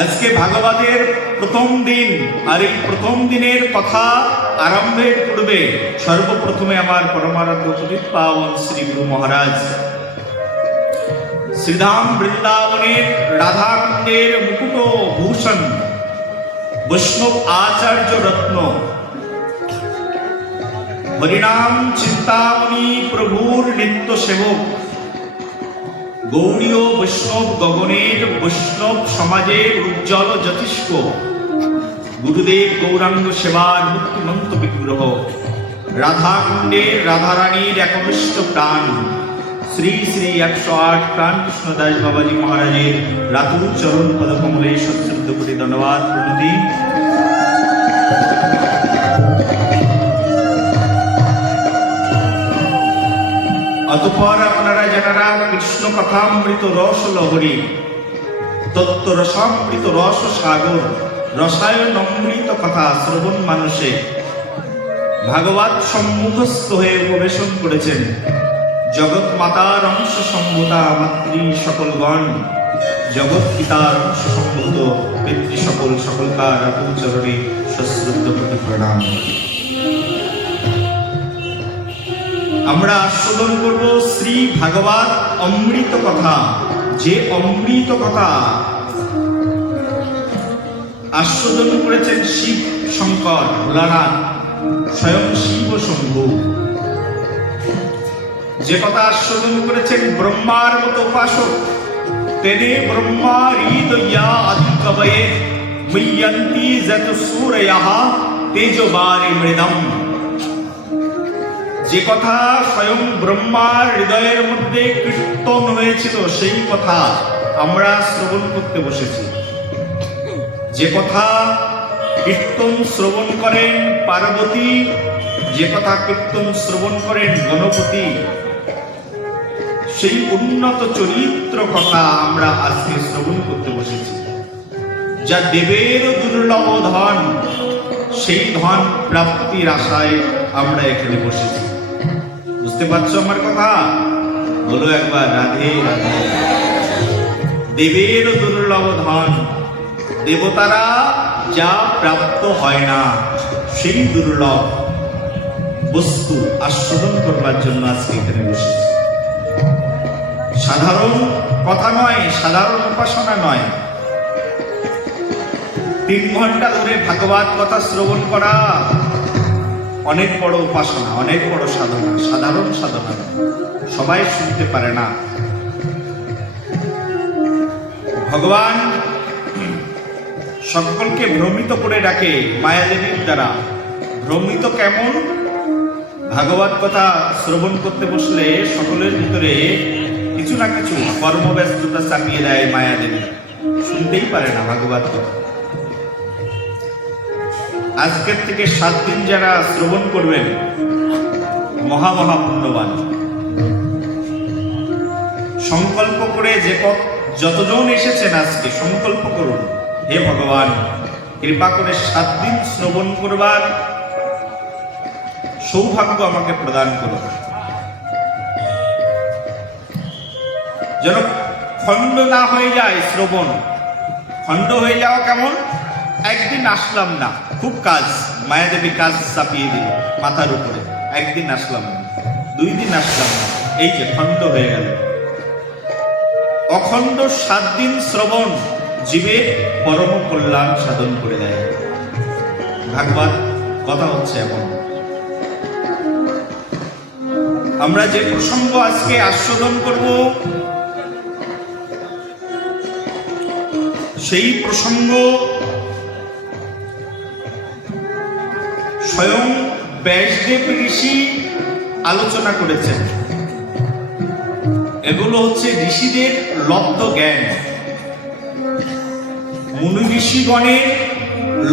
আজকে ভাগবতের প্রথম দিন, আর এই প্রথম দিনের কথা আরম্ভের পূর্বে সর্বপ্রথমে আমার পরমারাধ্য পতিত পাবন শ্রী গুরু মহারাজ শ্রীধাম বৃন্দাবনের রাধাকুণ্ডের মুকুট ভূষণ বৈষ্ণব আচার্য রত্ন হরিনাম চিন্তামণি প্রভুর নিত্য সেবক গৌড়ীয় বৈষ্ণব গগনের বৈষ্ণব সমাজের উজ্জ্বল জ্যোতিষ্ক গুরুদেব গৌরাঙ্গ সেবার মুক্তিমন্ত বিগ্রহ রাধাকুণ্ডের রাধারানীর একনিষ্ঠ প্রাণ শ্রী শ্রী 108 প্রাণ কৃষ্ণদাস বাবাজি মহারাজের রাতুল চরণ পদকমলে সশ্রদ্ধ কোটি ধন্যবাদ প্রণতি। অতঃপর আপনারা যারা কৃষ্ণ কথামৃত রস লহরী তত্ত্ব রসামৃত রস সাগর রসায়ন অমৃত কথা শ্রবণ মানুষে ভাগবত সম্মুখস্থ হয়ে উপবেশন করেছেন জগৎ মাতার অংশ সম্ভূতা মাতৃ সকলগণ, জগৎ পিতার অংশ সম্ভূত পিতৃ সকলকার আতুল চরণে সশ্রদ্ধ কোটি প্রণাম। আমরা আস্বাদন করব শ্রী ভাগবত অমৃত কথা, যে অমৃত কথা আস্বাদন করেছেন শিব শঙ্কর ভোলানাথ স্বয়ং শিব শম্ভু, যে কথা আস্বাদন করেছেন ব্রহ্মার মতো উপাসক তেনে ব্রহ্মা হৃদয়া আদি কবয়ে ময়্যন্তি যত সূরয়ঃ তেজবারে মৃদম, যে কথা স্বয়ং ব্রহ্মার হৃদয়ের মধ্যে কীর্তন হয়েছিল সেই কথা আমরা শ্রবণ করতে বসেছি। যে কথা কীর্তন শ্রবণ করেন পার্বতী, যে কথা কীর্তন শ্রবণ করেন গণপতি, সেই উন্নত চরিত্র কথা আমরা আজকে শ্রবণ করতে বসেছি। যা দেবের দুর্লভ ধন, সেই ধন প্রাপ্তির আশায় আমরা এখানে বসেছি। বুঝতে পারছো আমার কথা? বলো একবার রাধে রাধে। দেবের দুর্লভ ধন, দেবতারা যা প্রাপ্ত হয় না সেই দুর্লভ বস্তু আস্বাদন করবার জন্য আজকে এখানে বসেছি। সাধারণ কথা নয়, সাধারণ উপাসনা নয়। 3 ঘন্টা ধরে ভাগবত কথা শ্রবণ করা অনেক বড় উপাসনা, অনেক বড় সাধনা, সাধারণ সাধনা সবাই শুনতে পারে না। ভগবান সকলকে ভ্রমিত করে ডাকে মায়াদেবীর দ্বারা। ভ্রমিত কেমন? ভাগবত কথা শ্রবণ করতে বসলে সকলের ভিতরে কিছু না কিছু কর্মব্যস্ততা চাপিয়ে দেয় মায়াদেবী, শুনতেই পারে না ভাগবত কথা। আজকের থেকে 7 দিন যারা শ্রবণ করবেন মহাপুণ্যবান। সংকল্প করে যতজন এসেছেন আজকে সংকল্প করুন, হে ভগবান কৃপা করে 7 দিন শ্রবণ করবার সৌভাগ্য আমাকে প্রদান করুন, যেন খণ্ড না হয়ে যায় শ্রবণ। খণ্ড হয়ে যাওয়া কেমন? একদিন আসলাম না, খুব কাজ, মায়াদেবী কাজ চাপিয়ে দিল মাথার উপরে, একদিন আসলাম না, 2 দিন আসলাম না, এই যে খণ্ড হয়ে গেল। অখণ্ড 7 দিন শ্রবণ জীবের পরম কল্যাণ সাধন করে দেয়। ভাগবত কথা হচ্ছে এখন। আমরা যে প্রসঙ্গ আজকে আস্বাদন করব সেই প্রসঙ্গ স্বয়ং ব্যাসদেব ঋষি আলোচনা করেছেন। এগুলো হচ্ছে ঋষিদের লব্ধ জ্ঞান, মুনি ঋষিগণের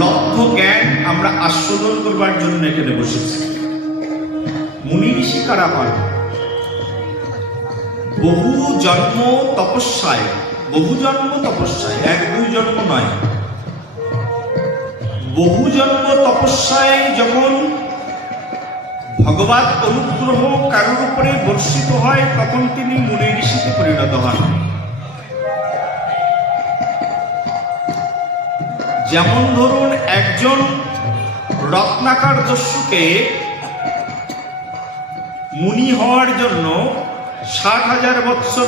লব্ধ জ্ঞান আমরা আস্বাদন করবার জন্য এখানে বসেছি। মুনি ঋষি কারা হন? বহু জন্ম তপস্যায়, 1-2 জন্ম নয়, বহু জন্ম তপস্যায় যখন ভগবত অনুগ্রহ কারোর উপরে বর্ষিত হয় তখন তিনি মুনি ঋষিতে পরিণত হন। যেমন ধরুন একজন রত্নাকর দস্যুকে মুনি হওয়ার জন্য 60,000 বৎসর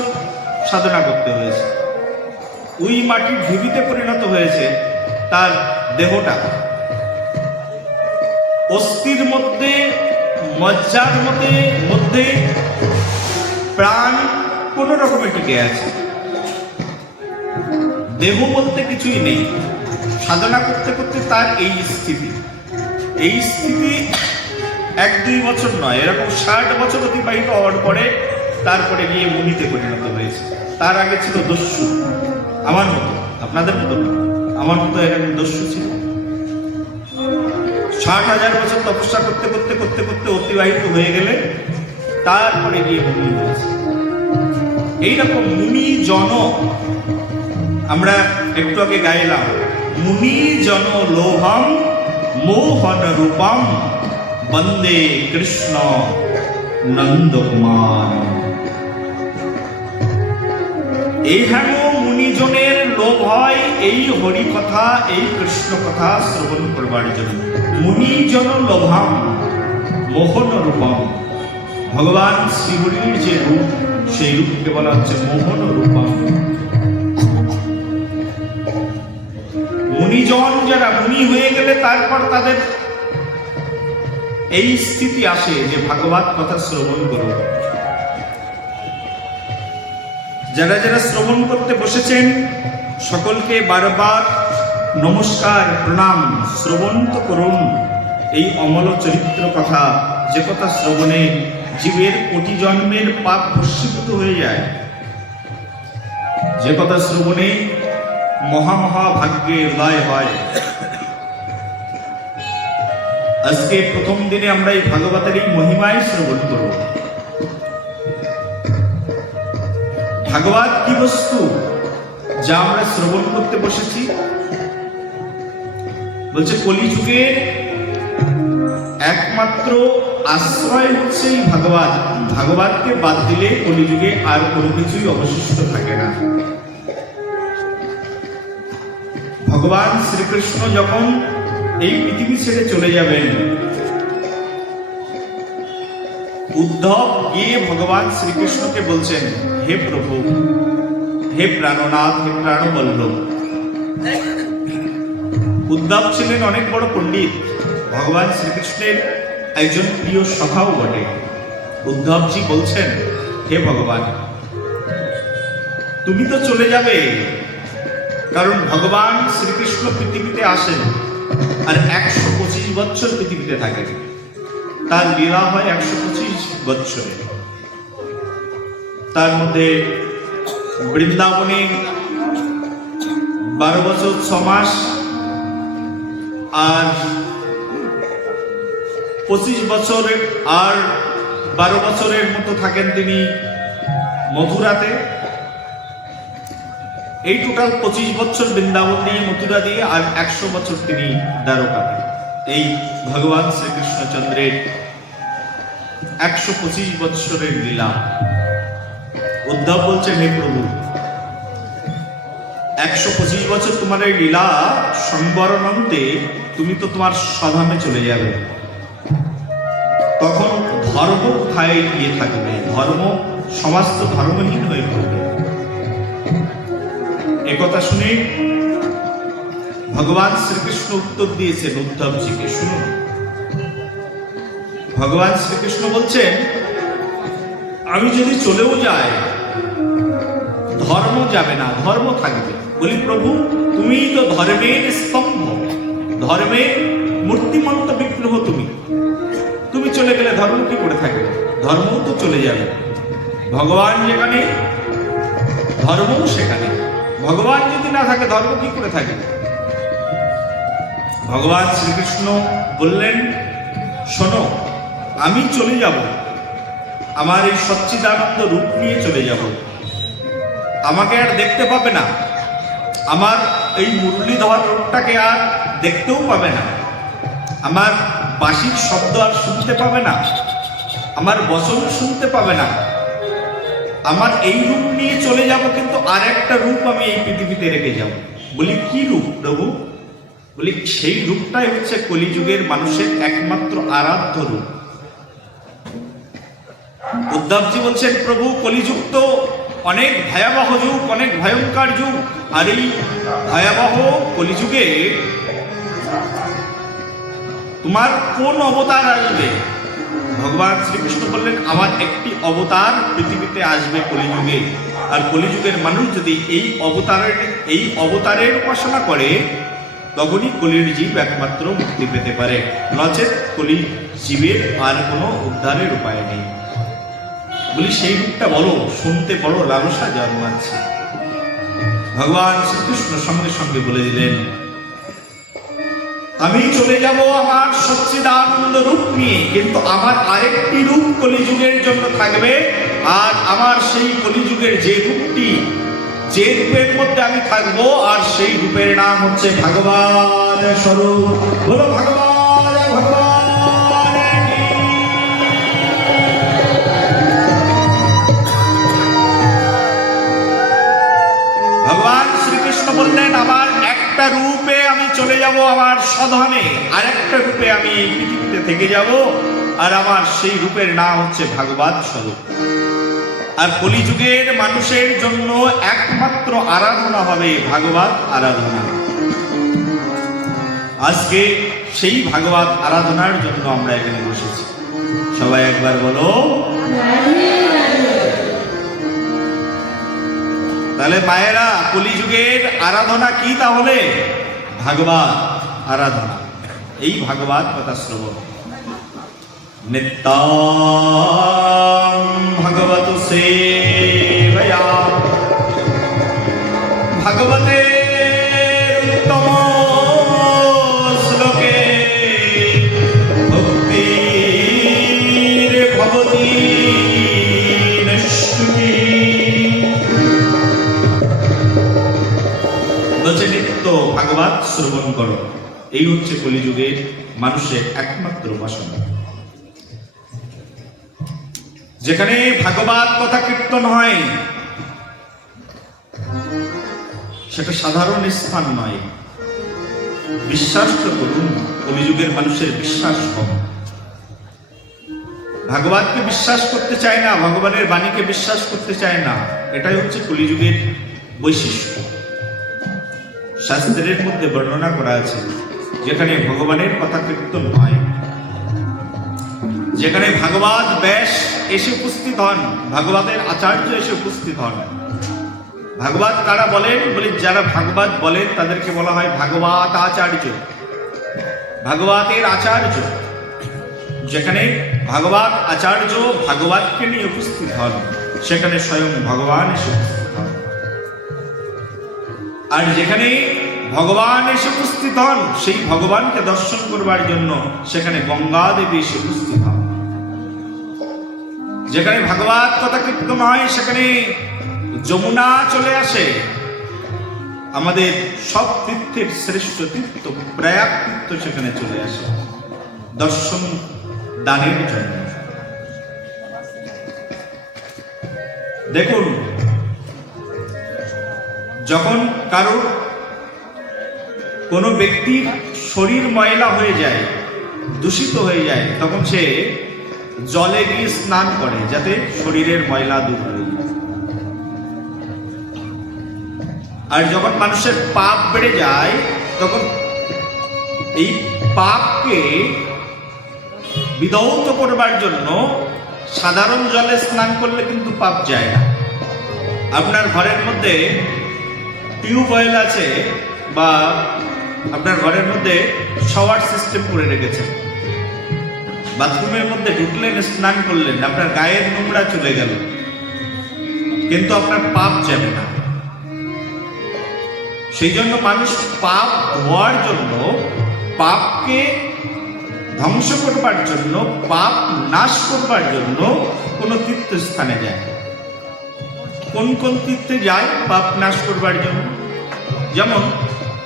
সাধনা করতে হয়েছে। ওই মাটির ঢিবিতে পরিণত হয়েছে তার দেহটা, অস্থির মধ্যে মজ্জার মধ্যে প্রাণ কোন রকমে টিকে আছে, দেহ বলতে কিছুই নেই। সাধনা করতে করতে তার এই স্থিতি 1-2 বছর নয়, এরকম 60 বছর অতিবাহিত হওয়ার পরে তারপরে গিয়ে মুনিতে পরিণত হয়েছে। তার আগে ছিল দস্যু, আমার মতো, আপনাদের মতো না, আমার মতো এরকম দস্যু ছিল। 60,000 বছর তপস্যা করতে করতে করতে করতে অতিবাহিত হয়ে গেলে তারপরে গিয়ে মুনি হয়েছে। এইরকম মুনি জন, আমরা একটু আগে গাইলাম, মুনি জন লোহম মোহন রূপম বন্দে কৃষ্ণ নন্দ কুমার। এই হেন মুনিজনের লোভ হয় এই হরি কথা, এই কৃষ্ণ কথা শ্রবণ করবার জন্য। মুনিজন লোভাম মোহন রূপম, ভগবান শ্রীহরির যে রূপ, সেই রূপকে বলা হচ্ছে মোহন রূপম। মুনিজন যারা মুনি হয়ে গেলে তারপর তাদের এই স্থিতি আসে যে ভাগবত কথা শ্রবণ করো। যারা যারা শ্রবণ করতে বসেছেন সকলকে বারবার নমস্কার প্রণাম। শ্রবণ তো করুন এই অমল চরিত্র কথা, যে কথা শ্রবণে জীবের কোটি জন্মের পাপ ভস্মীভূত হয়ে যায়, যে কথা শ্রবণে মহামহা ভাগ্যে উদয় হয়। আজকে প্রথম দিনে আমরা এই ভাগবতের এই মহিমায় শ্রবণ করব। ভাগবত কি বস্তু যা আমরা শ্রবণ করতে বসেছি? বলছে কলিযুগের একমাত্র আশ্রয় হচ্ছে এই ভাগবত। ভাগবতকে বাদ দিলে কলিযুগে আর কোনো কিছুই অবশিষ্ট থাকে না। ভগবান শ্রীকৃষ্ণ যখন এই পৃথিবী ছেড়ে চলে যাবেন, উদ্ধব গিয়ে ভগবান শ্রীকৃষ্ণকে বলছেন, হে প্রভু, হে প্রাণনাথ, হে প্রাণবল্লভ। উদ্ধব ছিলেন অনেক বড় পণ্ডিত, ভগবান শ্রীকৃষ্ণের একজন প্রিয় সখাও বটে। উদ্ধবজি বলছেন, হে ভগবান, তুমি তো চলে যাবে, কারণ ভগবান শ্রীকৃষ্ণ পৃথিবীতে আসেন আর 125 বছর পৃথিবীতে থাকেন। তার লীলা হয় 125 বছরে। তার মধ্যে বৃন্দাবনে 12 বছর 6 মাস, আর 25 বছরের আর 12 বছরের মতো থাকেন তিনি মথুরাতে। এই টোটাল 25 বছর বৃন্দাবন দিয়ে, মথুরা দিয়ে, আর 100 বছর তিনি দ্বারকাতে। এই ভগবান শ্রীকৃষ্ণচন্দ্রের 125 বছরের লীলা। উদ্ধব বলছেন, হে প্রভু, 125 বছর তোমার এই লীলা সংবরণন্তে তুমি তো তোমার স্বধামে চলে যাবে, তখন ধর্ম কোথায় গিয়ে থাকবে? ধর্ম, সমাজ তো ধর্মহীন হয়ে পড়বে। একথা শুনে ভগবান শ্রীকৃষ্ণ উত্তর দিয়েছেন উদ্ধবজিকে, শুনুন। ভগবান শ্রীকৃষ্ণ বলছেন, আমি যদি চলেও যাই ধর্ম যাবে না, ধর্ম থাকবে। বলি, প্রভু, তুমি তো ধর্মের স্তম্ভ, ধর্মের মূর্তিমন্ত বিগ্রহ, তুমি চলে গেলে ধর্ম কি করে থাকবে? ধর্মও তো চলে যাবে। ভগবান যেখানে, ধর্মও সেখানে। ভগবান যদি না থাকে ধর্ম কি করে থাকে? ভগবান শ্রীকৃষ্ণ বললেন, শোনো, আমি চলে যাব, আমার এই সচ্চিদানন্দ রূপ নিয়ে চলে যাব। আমাকে আর দেখতে পাবে না, আমার এই মুরলীধর রূপটাকে আর দেখতেও পাবে না, আমার বাঁশির শব্দ আর শুনতে পাবে না, আমার বচন শুনতে পাবে না। আমার এই রূপ নিয়ে চলে যাব, কিন্তু আর একটা রূপ আমি এই পৃথিবীতে রেখে যাব। বলি, কি রূপ প্রভু? বলি সেই রূপটাই হচ্ছে কলিযুগের মানুষের একমাত্র আরাধ্য রূপ। উদ্ধবজি বলছেন, প্রভু কলিযুগ তো অনেক ভয়াবহ যুগ, অনেক ভয়ঙ্কর যুগ, আর এই ভয়াবহ কলিযুগে তোমার কোন অবতার আসবে? ভগবান শ্রীকৃষ্ণ বললেন, আমার একটি অবতার পৃথিবীতে আসবে কলিযুগে, আর কলিযুগের মানুষ যদি এই অবতারের উপাসনা করে তখনই কলির জীব একমাত্র মুক্তি পেতে পারে, নচেত কলি জীবের আর কোনো উদ্ধারের উপায় নেই। বলি সেই রূপটা বলো, শুনতে বড় লালসা জন্মাচ্ছে। ভগবান শ্রীকৃষ্ণ সঙ্গে সঙ্গে বলে দিলেন, আমি চলে যাব আমার সচ্চিদানন্দ রূপ নিয়ে, কিন্তু আমার আরেকটি রূপ কলিযুগের জন্য থাকবে, আর আমার সেই কলিযুগের যে রূপটি, যে রূপের মধ্যে আমি থাকবো, আর সেই রূপের নাম হচ্ছে ভগবান স্বরূপ। বলো ভগবান ভগবান। ভগবান শ্রীকৃষ্ণ বললেন, আমার একটা রূপে আমি চলে যাব আমার সধনে, আর একটা রূপে আমি এই পৃথিবীতে থেকে যাব, আর আমার সেই রূপের নাম হচ্ছে ভাগবত স্বরূপ। আর কলিযুগের মানুষের জন্য একমাত্র আরাধনা হবে ভাগবত আরাধনা। আজকে সেই ভাগবত আরাধনার জন্য আমরা এখানে বসেছি। সবাই একবার বলো। তাহলে মায়েরা, কলিযুগের আরাধনা কি? তাহলে ভাগবত আরাধনা, এই ভাগবত কথা শ্রবণ। নিত্যাং ভগবত সেবয়া ভগবতে উত্তম শ্লোকে ভক্তির ভবতি নষ্টুমি। বলছে নিত্য ভাগবত শ্রবণ করো, এই হচ্ছে কলিযুগের মানুষের একমাত্র উপাসনা। যেখানে ভাগবত কথা কীর্তন হয় সেটা সাধারণ স্থান নয়। বিশ্বাস তো করুন, কলিযুগের মানুষের বিশ্বাস কম, ভাগবতকে বিশ্বাস করতে চায় না, ভগবানের বাণীকে বিশ্বাস করতে চায় না। এটাই হচ্ছে কলিযুগের বৈশিষ্ট্য। শাস্ত্রের মধ্যে বর্ণনা করা আছে, যেখানে ভগবানের কথা কীর্তন হয়, যেখানে ভাগবত ব্যাস এসে উপস্থিত হন, ভাগবতের আচার্য এসে উপস্থিত হন। ভাগবত কারা বলেন? বলি যারা ভাগবত বলেন তাদেরকে বলা হয় ভাগবত আচার্য, ভাগবতের আচার্য। যেখানে ভাগবত আচার্য ভাগবতকে নিয়ে উপস্থিত হন, সেখানে স্বয়ং ভগবান এসে উপস্থিত হন। আর যেখানে ভগবান এসে উপস্থিত হন, সেই ভগবানকে দর্শন করবার জন্য সেখানে গঙ্গা দেবী এসে উপস্থিত হন। যেখানে ভাগবত কথা কীর্তন হয়, সেখানে যমুনা চলে আসে। আমাদের সব তীর্থের শ্রেষ্ঠ তীর্থ প্রয়াগ তীর্থ সেখানে চলে আসে দর্শন দানের জন্য। দেখুন, যখন কারোর কোনো ব্যক্তির শরীর ময়লা হয়ে যায়, দূষিত হয়ে যায়, তখন সে জলে গিয়ে স্নান করে যাতে শরীরের ময়লা দূর হয়ে যায়। আর যখন মানুষের পাপ বেড়ে যায়, তখন এই পাপকে বিধৌত করবার জন্য সাধারণ জলে স্নান করলে কিন্তু পাপ যায় না। আপনার ঘরের মধ্যে টিউবওয়েল আছে বা আপনার ঘরের মধ্যে শাওয়ার সিস্টেম করে রেখেছেন, বাথরুমের মধ্যে ঢুকলেন, স্নান করলেন, আপনার গায়ের নোংরা চলে গেল, কিন্তু আপনার পাপ যাবে না। সেই জন্য মানুষ পাপ ধোয়ার জন্য, পাপকে ধ্বংস করবার জন্য, পাপ নাশ করবার জন্য কোন তীর্থস্থানে যায়। কোন কোন তীর্থে যায় পাপ নাশ করবার জন্য? যেমন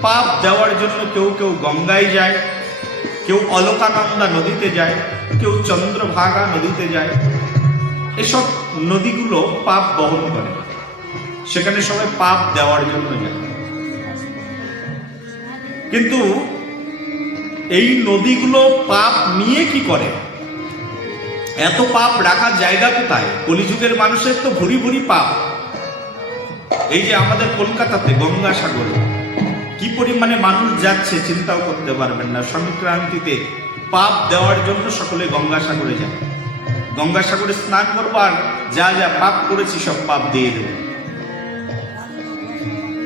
পাপ দেওয়ার জন্য কেউ কেউ গঙ্গায় যায়, কেউ অলকানন্দা নদীতে যায়, কেউ চন্দ্রভাগা নদীতে যায়। এসব নদীগুলো পাপ বহন করে, সেখানে সবাই পাপ দেওয়ার জন্য যায়। কিন্তু এই নদীগুলো পাপ নিয়ে কি করে? এত পাপ রাখার জায়গা কোথায়? কলিযুগের মানুষের তো ভুরি ভুরি পাপ। এই যে আমাদের কলকাতাতে গঙ্গাসাগরে কি পরিমাণে মানুষ যাচ্ছে চিন্তাও করতে পারবেন না। সংক্রান্তিতে পাপ দেওয়ার জন্য সকলে গঙ্গাসাগরে যায়। গঙ্গাসাগরে স্নান করবো আর যা যা পাপ করেছি সব পাপ দিয়ে দেব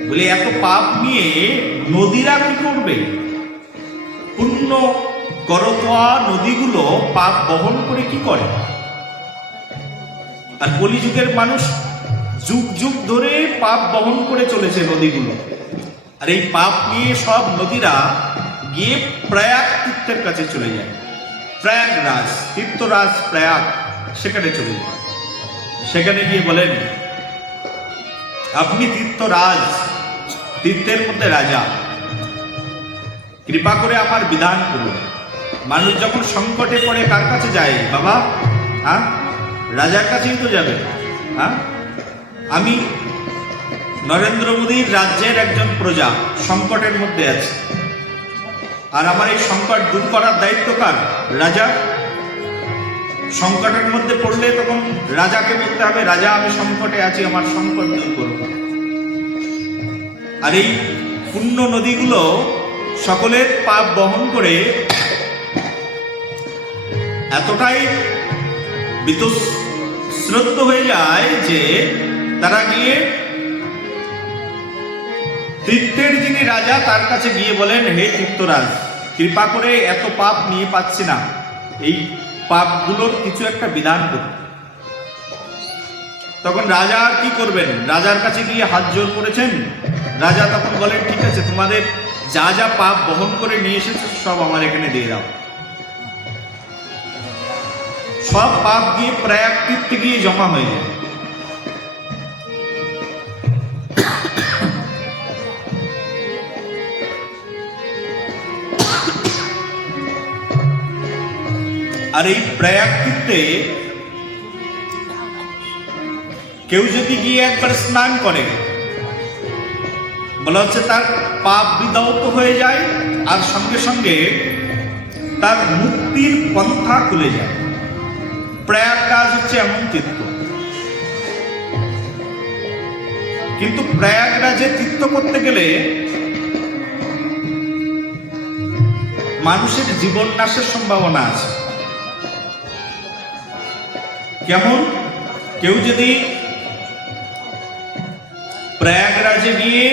বলে এত পাপ নিয়ে নদীরা কি করবে? পুণ্য করতোয়া নদীগুলো পাপ বহন করে কি করে? আর কলিযুগের মানুষ যুগ যুগ ধরে পাপ বহন করে চলেছে নদীগুলো। আর এই পাপ নিয়ে সব নদীরা গিয়ে প্রয়াগ তীর্থের কাছে চলে যায়। প্রয়াগরাজ, তীর্থরাজ প্রয়াগ, সেখানে চলে যায়। সেখানে গিয়ে বলেন, আপনি তীর্থরাজ, তীর্থের মধ্যে রাজা, কৃপা করে আমার বিধান করুন। মানুষ যখন সংকটে পড়ে কার কাছে যায় বাবা? হ্যাঁ, রাজার কাছেই তো যাবে। হ্যাঁ, আমি নরেন্দ্র মোদীর রাজ্যের একজন প্রজা, সংকটের মধ্যে আছে, আর আমার এই সংকট দূর করার দায়িত্ব কার? রাজা। সংকটের মধ্যে পড়লে তখন রাজাকে বলতে হবে, রাজা আমি সংকটে আছি, আমার সংকট দূর করব। আর এই পুণ্য নদীগুলো সকলের পাপ বহন করে এতটাই বিতস্রোত হয়ে যায় যে তারা গিয়ে তীর্থের যিনি রাজা তার কাছে গিয়ে বলেন, হে তীর্থরাজ, কৃপা করে এত পাপ নিয়ে পাচ্ছি না, এই পাপগুলোর কিছু একটা বিধান করুন। তখন রাজা আর কি করবেন? রাজার কাছে গিয়ে হাত জোর করেছেন। রাজা তখন বলেন, ঠিক আছে, তোমাদের যা যা পাপ বহন করে নিয়ে এসেছে সব আমার এখানে দিয়ে দাও। সব পাপ গিয়ে প্রয়াগ তীর্থে গিয়ে জমা হয়ে যায়। আর এই প্রয়াগ তীর্থে কেউ যদি গিয়ে একবার স্নান করে, বলা হচ্ছে তার পাপ বিধৌত হয়ে যায়, আর সঙ্গে সঙ্গে তার মুক্তির পন্থা খুলে যায়। প্রয়াগরাজ হচ্ছে এমন তীর্থ। কিন্তু প্রয়াগরাজে তীর্থ করতে গেলে মানুষের জীবন নাশের সম্ভাবনা আছে। কেমন? কেউ যদি প্রয়াগরাজে গিয়ে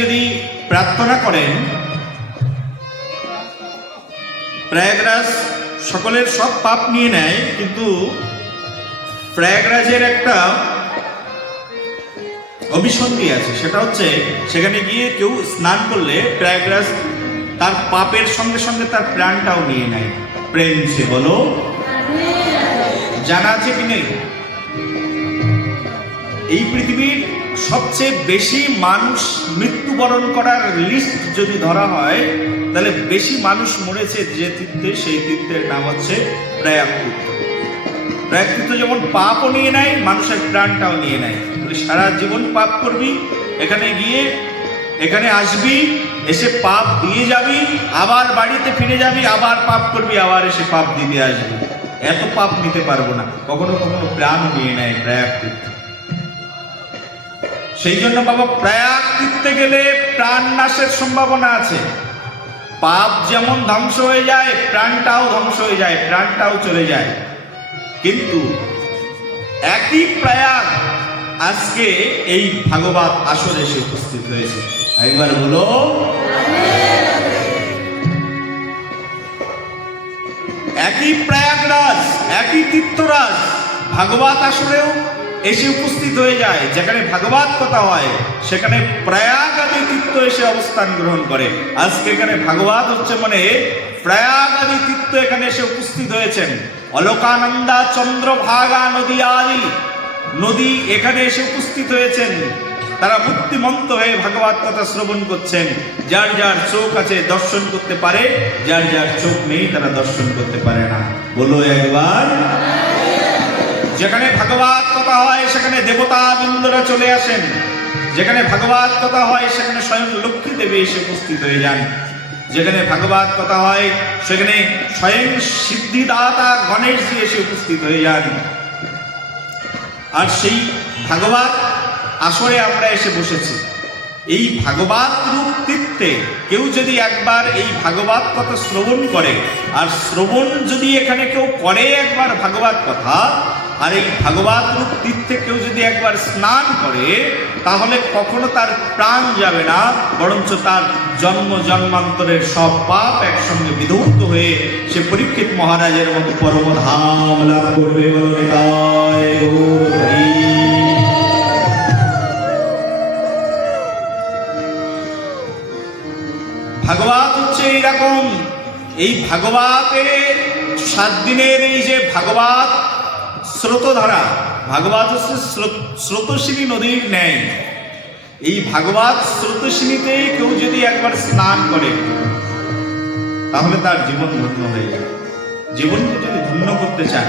যদি প্রার্থনা করেন, প্রয়াগরাজ সকলের সব পাপ নিয়ে নেয়, কিন্তু প্রয়াগরাজের একটা অভিসন্ধি আছে, সেটা হচ্ছে সেখানে গিয়ে কেউ স্নান করলে প্রয়াগরাজ তার পাপের সঙ্গে সঙ্গে তার প্রাণটাও নিয়ে নেয়। প্রেম সে বলো, জানা আছে কি নেই? এই পৃথিবীর সবচেয়ে বেশি মানুষ মৃত্যুবরণ করার লিস্ট যদি ধরা হয়, তাহলে বেশি মানুষ মরেছে যে তীর্থে, সেই তীর্থের নাম হচ্ছে প্রয়াগ তীর্থ। প্রয়াগ তীর্থ যেমন পাপও নিয়ে নেয়, মানুষের প্রাণটাও নিয়ে নেয়। সারা জীবন পাপ করবি, এখানে আসবি, এসে পাপ দিয়ে যাবি, আবার বাড়িতে ফিরে যাবি, আবার পাপ করবি, আবার এসে পাপ দিতে আসবি। এত পাপ নিতে পারবো না। কখনো কখনো প্রাণ নিয়ে নেয় প্রয়াগ তীর্থ। সেই জন্য বাবা, প্রয়াগ তীর্থে গেলে প্রাণ নাশের সম্ভাবনা আছে। পাপ যেমন ধ্বংস হয়ে যায়, প্রাণটাও ধ্বংস হয়ে যায়, প্রাণটাও চলে যায়। কিন্তু একই প্রয়াগ আজকে এই ভাগবত আসরে এসে উপস্থিত হয়েছে। একবার বলো, একই প্রয়াগরাজ, একই তীর্থরাজ ভাগবত আসরেও এসে উপস্থিত হয়ে যায়। যেখানে ভাগবত কথা হয় সেখানে প্রয়াগ আদি তীর্থ এসে অবস্থান গ্রহণ করে। আজকে এখানে ভাগবত হচ্ছে মানে প্রয়াগ আদি তীর্থ এখানে এসে উপস্থিত হয়েছেন। অলোকানন্দা, চন্দ্রভাগা নদী এখানে এসে উপস্থিত হয়েছেন। তারা মুক্তিমন্ত হয়ে ভাগবত কথা শ্রবণ করছেন। যার যার চোখ আছে দর্শন করতে পারে, যার যার চোখ নেই তারা দর্শন করতে পারে না। বলো একবার যেখানে ভাগবত কথা হয় সেখানে দেবতা বৃন্দরা চলে আসেন, যেখানে ভাগবত কথা হয় সেখানে স্বয়ং লক্ষ্মী দেবী এসে উপস্থিত হয়ে যান, যেখানে ভাগবত কথা হয় সেখানে স্বয়ং সিদ্ধিদাতা গণেশজি এসে উপস্থিত হয়ে যান। আর সেই ভাগবত আসরে আমরা এসে বসেছি। এই ভাগবত রূপ তীর্থে কেউ যদি একবার এই ভাগবত কথা শ্রবণ করে, আর শ্রবণ যদি এখানে কেউ করে একবার ভাগবত কথা, আর এই ভাগবত রূপ তীর্থে কেউ যদি একবার স্নান করে, তাহলে কখনো তার প্রাণ যাবে না, বরঞ্চ তার জন্ম জন্মান্তরের সব পাপ একসঙ্গে বিধৌত হয়ে সে পরীক্ষিত মহারাজের মতো পরমধাম লাভ করবে। ভাগবত হচ্ছে এইরকম। এই ভাগবতের 7 দিনের এই যে ভাগবত স্রোতধারা, ভাগবত হচ্ছে স্রোতস্বিনী নদীর ন্যায়। এই ভাগবত স্রোতস্বিনীতে কেউ যদি একবার স্নান করে, তাহলে তার জীবন ধন্য হয়ে যাবে। জীবনকে যদি ধন্য করতে চান,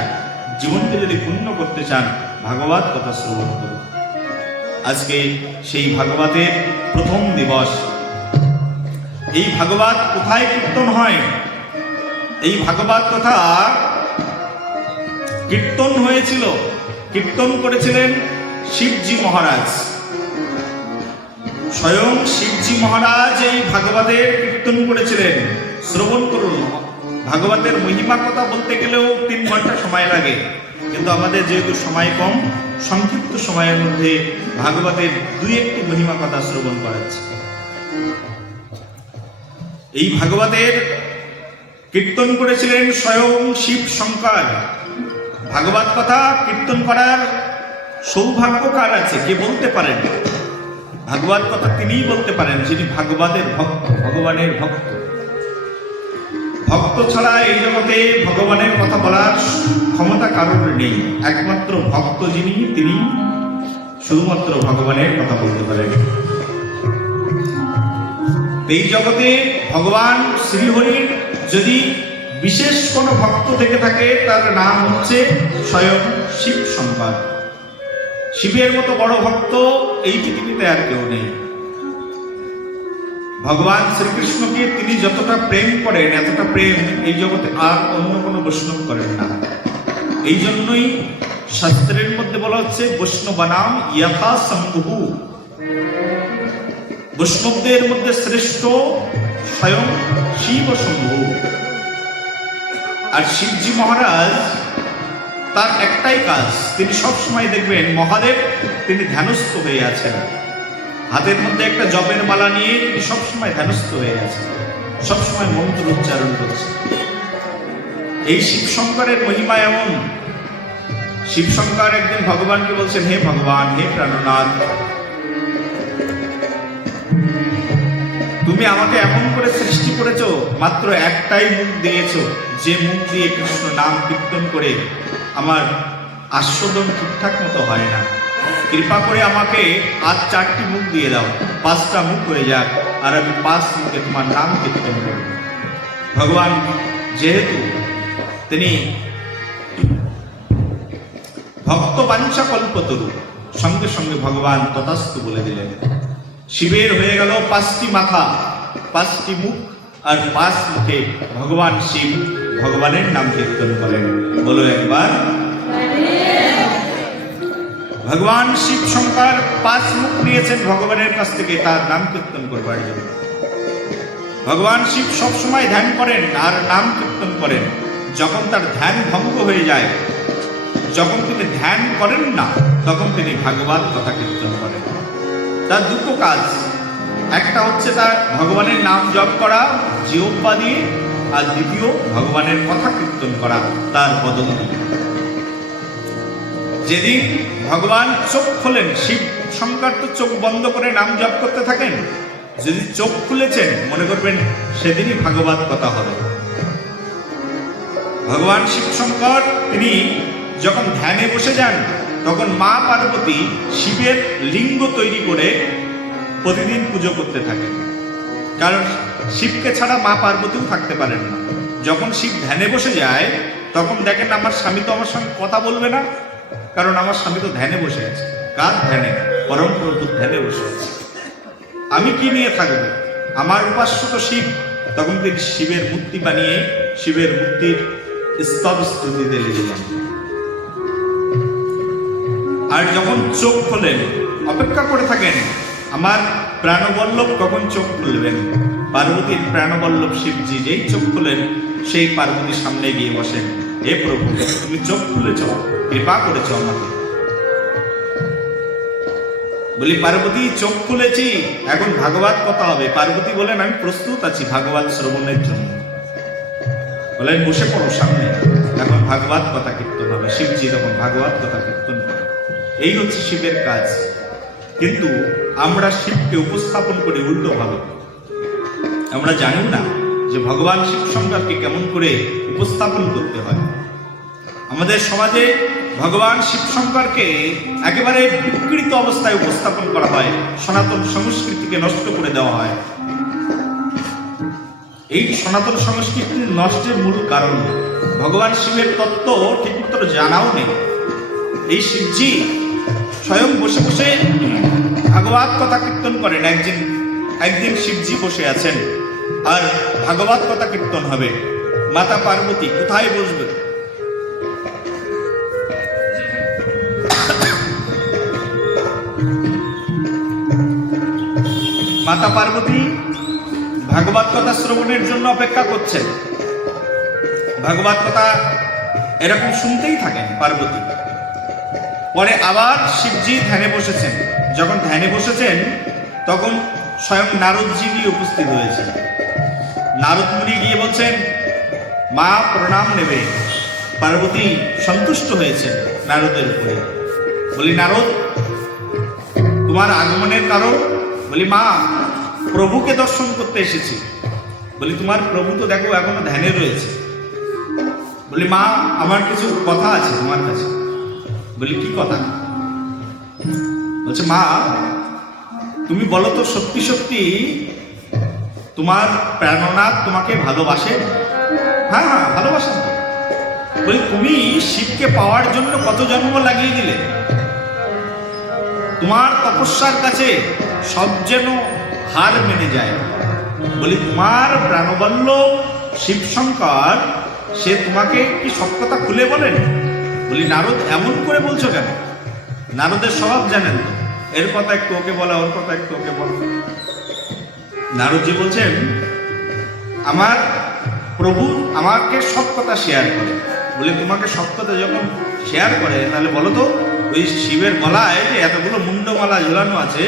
জীবনকে যদি পূর্ণ করতে চান, ভাগবত কথা শ্রবণ করুন। আজকে সেই ভাগবতের প্রথম দিবস। এই ভাগবত কোথায় কীর্তন হয়? এই ভাগবত কথা কীর্তন হয়েছিল, কীর্তন করেছিলেন শিবজি মহারাজ। স্বয়ং শিবজি মহারাজ এই ভাগবতের কীর্তন করেছিলেন। শ্রবণ করুন। ভাগবতের মহিমা কথা বলতে গেলেও 3 ঘন্টা সময় লাগে, কিন্তু আমাদের যেহেতু সময় কম, সংক্ষিপ্ত সময়ের মধ্যে ভাগবতের 2-1টি মহিমা কথা শ্রবণ করাচ্ছে। এই ভাগবতের কীর্তন করেছিলেন স্বয়ং শিব শঙ্কর। ভাগবত কথা কীর্তন করার সৌভাগ্য কার আছে? কে বলতে পারেন? ভাগবত কথা তিনিই বলতে পারেন যিনি ভাগবতের ভক্ত, ভগবানের ভক্ত। ভক্ত ছাড়া এই জগতে ভগবানের কথা বলার ক্ষমতা কারোর নেই। একমাত্র ভক্ত যিনি, তিনি শুধুমাত্র ভগবানের কথা বলতে পারেন। এই জগতে ভগবান শ্রীহরির যদি বিশেষ কোনো ভক্ত থেকে থাকে, তার নাম হচ্ছে স্বয়ং শিব শঙ্কর। শিবের মতো বড় ভক্ত এই পৃথিবীতে আর কেউ নেই। ভগবান শ্রীকৃষ্ণকে তিনি যতটা প্রেম করেন, এতটা প্রেম এই জগতে আর অন্য কোনো বৈষ্ণব করেন না। এই জন্যই শাস্ত্রের মধ্যে বলা হচ্ছে বৈষ্ণবানাম যথা শম্ভু। বৈষ্ণবদের মধ্যে শ্রেষ্ঠ স্বয়ং শিব শম্ভু। আর শিবজি মহারাজ তার একটাই কাজ, তিনি সবসময় দেখবেন মহাদেব তিনি ধ্যানস্থ হয়ে আছেন। হাতের মধ্যে একটা জপের মালা নিয়ে তিনি সবসময় ধ্যানস্থ হয়ে আছেন, সবসময় মন্ত্র উচ্চারণ করছেন। এই শিব শঙ্করের মহিমা এমন। শিব শঙ্কর একদিন ভগবানকে বলছেন, হে ভগবান, হে প্রাণনাথ, তুমি আমাকে এমন করে সৃষ্টি করেছো, মাত্র একটাই মুখ দিয়েছো, যে মুখ দিয়ে কৃষ্ণ নাম কীর্তন করে আমার আস্বাদন ঠিকঠাক মতো হয় না। কৃপা করে আমাকে আর 4টি মুখ দিয়ে দাও, 5টা মুখ হয়ে যাক, আর আমি 5 মুখে তোমার নাম কীর্তন করব। ভগবান যেহেতু তিনি ভক্ত বাঞ্ছা কল্পতরু, সঙ্গে সঙ্গে ভগবান তথাস্তু বলে দিলেন। শিবের হয়ে গেল 5টি মাথা, 5টি মুখ, আর 5 মুখে ভগবান শিব ভগবানের নাম কীর্তন করেন। বলো একবার। ভগবান শিব শঙ্কর 5 মুখ নিয়েছেন ভগবানের কাছ থেকে তার নাম কীর্তন করবার জন্য। ভগবান শিব সবসময় ধ্যান করেন আর নাম কীর্তন করেন। যখন তার ধ্যান ভঙ্গ হয়ে যায়, যখন তিনি ধ্যান করেন না, তখন তিনি ভাগবত কথা কীর্তন করেন। তার 2টো কাজ, একটা হচ্ছে তার ভগবানের নাম জপ করা জিহ্বা দিয়ে, আর দ্বিতীয় ভগবানের কথা কীর্তন করা তার বদন দিয়ে। যেদিন ভগবান চোখ খোলেন, শিব শঙ্কর তো চোখ বন্ধ করে নাম জপ করতে থাকেন, যদি চোখ খুলেছেন মনে করবেন সেদিনই ভাগবত কথা হবে। ভগবান শিব শঙ্কর তিনি যখন ধ্যানে বসে যান, তখন মা পার্বতী শিবের লিঙ্গ তৈরি করে প্রতিদিন পুজো করতে থাকেন। কারণ শিবকে ছাড়া মা পার্বতীও থাকতে পারেন না। যখন শিব ধ্যানে বসে যায়, তখন দেখেন আমার স্বামী তো আমার সঙ্গে কথা বলবে না, কারণ আমার স্বামী তো ধ্যানে বসে আছে। কার ধ্যানে? পরম প্রভুর ধ্যানে বসে আছে। আমি কি নিয়ে থাকবো? আমার উপাস্য তো শিব। তখন তিনি শিবের মূর্তি বানিয়ে শিবের মূর্তির স্তব স্তুতিতে লেগে যান। আর যখন চোখ খোলেন, অপেক্ষা করে থাকেন আমার প্রাণবল্লভ কখন চোখ খুলবেন। পার্বতীর প্রাণবল্লভ শিবজি যেই চোখ খুলেন, সেই পার্বতীর সামনে গিয়ে বসেন। হে প্রভু, তুমি চোখ খুলেছ, কৃপা করেছ আমাকে। বলি পার্বতী চোখ খুলেছি, এখন ভাগবত কথা হবে। পার্বতী বলেন আমি প্রস্তুত আছি ভাগবত শ্রবণের জন্য। বলেন বসে পড়ো সামনে, এখন ভাগবত কথা কীর্তন হবে। শিবজি তখন ভাগবত কথা কীর্তন করে। এই হচ্ছে শিবের কাজ। কিন্তু আমরা শিবকে উপস্থাপন করি উল্টো ভাবে। আমরা জানিও না যে ভগবান শিব শঙ্করকে কেমন করে উপস্থাপন করতে হয়। আমাদের সমাজে ভগবান শিব শঙ্করকে একেবারে বিকৃত অবস্থায় উপস্থাপন করা হয়, সনাতন সংস্কৃতিকে নষ্ট করে দেওয়া হয়। এই সনাতন সংস্কৃতির নষ্টের মূল কারণ ভগবান শিবের তত্ত্ব ঠিকমতো জানাও নেই। এই শিবজি স্বয়ং বসে বসে ভাগবত কথা কীর্তন করেন। একদিন শিবজি বসে আছেন আর ভাগবত কথা কীর্তন হবে। মাতা পার্বতী কোথায় বসবে? মাতা পার্বতী ভাগবত কথা শ্রবণের জন্য অপেক্ষা করছেন। ভাগবত কথা এরকম শুনতেই থাকেন পার্বতী। পরে আবার শিবজি ধ্যানে বসেছেন। যখন ধ্যানে বসেছেন তখন স্বয়ং নারদজি গিয়ে উপস্থিত হয়েছেন। নারদ মুনি গিয়ে বলছেন মা প্রণাম নেবে। পার্বতী সন্তুষ্ট হয়েছেন নারদের উপরে। বলি নারদ, তোমার আগমনের কারণ? বলি মা প্রভুকে দর্শন করতে এসেছি। বলি তোমার প্রভু তো দেখো এখনো ধ্যানে রয়েছে। বলি মা আমার কিছু কথা আছে তোমার কাছে। বলি কি কথা? বলছে মা তুমি বলো তো সত্যি সত্যি তোমার প্রাণনাথ তোমাকে ভালোবাসে? হ্যাঁ হ্যাঁ ভালোবাসেন। বলি তুমি শিবকে পাওয়ার জন্য কত জন্ম লাগিয়ে দিলে? তোমার তপস্যার কাছে সব যেন হার মেনে যায়। বলি তোমার প্রাণবল্লভ শিব শঙ্কর সে তোমাকে কি সব কথা খুলে বলেন? বলি নারদ এমন করে বলছো কেন? নারদের স্বভাব জানেন তো, এর কথা একটু ওকে বলা, ওর কথা একটু ওকে বলা। নারদজি বলছেন আমার প্রভু আমাকে সব কথা শেয়ার করে। বলে তোমাকে সব কথা যখন শেয়ার করে তাহলে বলো তো ওই শিবের গলায় যে এতগুলো মুন্ডমালা ঝুলানো আছে,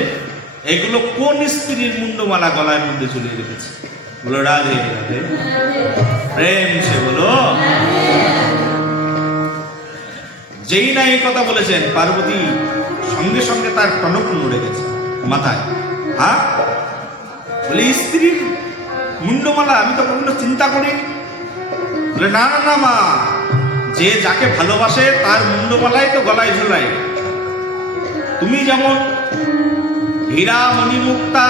এগুলো কোন স্ত্রীর মুন্ডমালা গলার মধ্যে ঝুলিয়ে রেখেছে? বলো রাধে রাধে, প্রেম সে বলো। যেই না এই কথা বলেছেন পার্বতী সঙ্গে সঙ্গে তার টনক নড়ে গেছে মাথায়। হ্যাঁ বলে স্ত্রীর মুন্ডমালা আমি তো কখনো চিন্তা করিনি। বলে না না না মা, যে যাকে ভালোবাসে তার মুন্ডমালাই তো গলায় ঝোলায়। তুমি যেমন হীরা মণিমুক্তা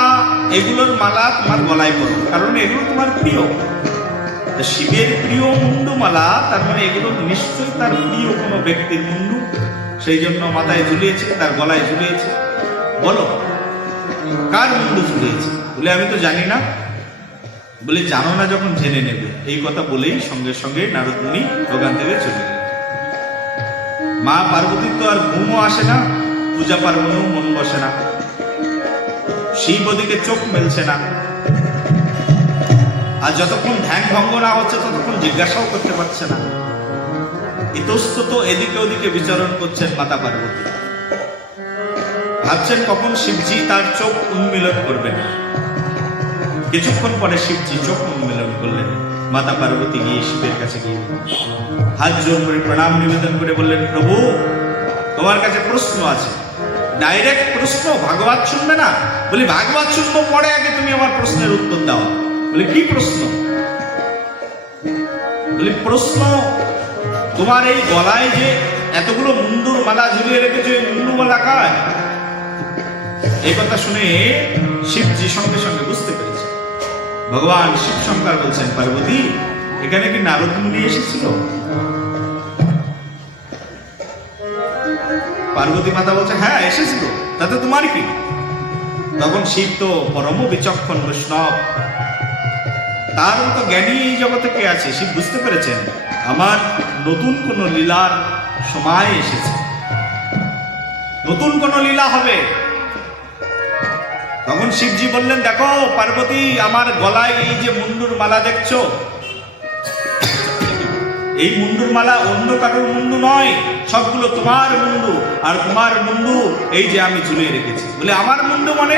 এগুলোর মালা তোমার গলায় পড়ো, কারণ এগুলো তোমার প্রিয়। শিবের প্রিয় মুন্ডমালা, তার মানে এগুলো নিশ্চয়ই তার প্রিয় কোনো ব্যক্তির মুন্ডু, সেই জন্য মাথায় ঝুলিয়েছে, তার গলায় ঝুলিয়েছে। বলো কার মুন্ডু ঝুলিয়েছে? বলে আমি তো জানি না। বলে জানো না যখন জেনে নেবে। এই কথা বলেই সঙ্গে সঙ্গে নারদ মুনি ওখান থেকে চলে গেলেন। মা পার্বতীর তো আর ঘুমও আসে না, পূজা পার্বণেও মন বসে না, শিব ওদিকে চোখ মেলছে না। আর যতক্ষণ ধ্যান ভঙ্গ না হচ্ছে ততক্ষণ জিজ্ঞাসাও করতে পারছে না। ইতস্তত এদিকে ওদিকে বিচরণ করছেন মাতা পার্বতী। ভাবছেন কখন শিবজি তার চোখ উন্মিলন করবেন। কিছুক্ষণ পরে শিবজি চোখ উন্মিলন করলেন। মাতা পার্বতী গিয়ে শিবের কাছে গিয়ে হাত জোর করে প্রণাম নিবেদন করে বললেন প্রভু তোমার কাছে প্রশ্ন আছে। ডাইরেক্ট প্রশ্ন, ভাগবত শুনবে না? বলি ভাগবত শুনবো, পরে আগে তুমি আমার প্রশ্নের উত্তর দাও। বলি কি প্রশ্ন? বলি প্রশ্ন তোমার এই গলায় যে এতগুলো মুন্ডুর মালা ঝুলিয়ে রেখেছো, এই মুন্ডু মালা কার? এই কথা শুনে শিবজি সঙ্গে সঙ্গে বুঝতে পেরেছে। ভগবান শিব শঙ্কর বলছেন পার্বতী এখানে কি নারদ মুনি এসেছিল? পার্বতী মাতা বলছে, হ্যাঁ এসেছিল, তাতে তোমার কি? তখন শিব তো পরম বিচক্ষণ বৈষ্ণব, তার মতো জ্ঞানী এই জগতে কে আছে? শিব বুঝতে পেরেছেন আমার নতুন কোন লীলার সময় এসেছে, নতুন কোন লীলা হবে। তখন শিবজি বললেন, দেখো পার্বতী, আমার গলায় এই যে মুন্ডুর মালা দেখছো, এই মুন্ডুর মালা অন্য কারোর মুন্ডু নয়, সবগুলো তোমার মুন্ডু। আর তোমার মুন্ডু এই যে আমি ঝুলিয়ে রেখেছি। বলে আমার মুন্ডু মানে?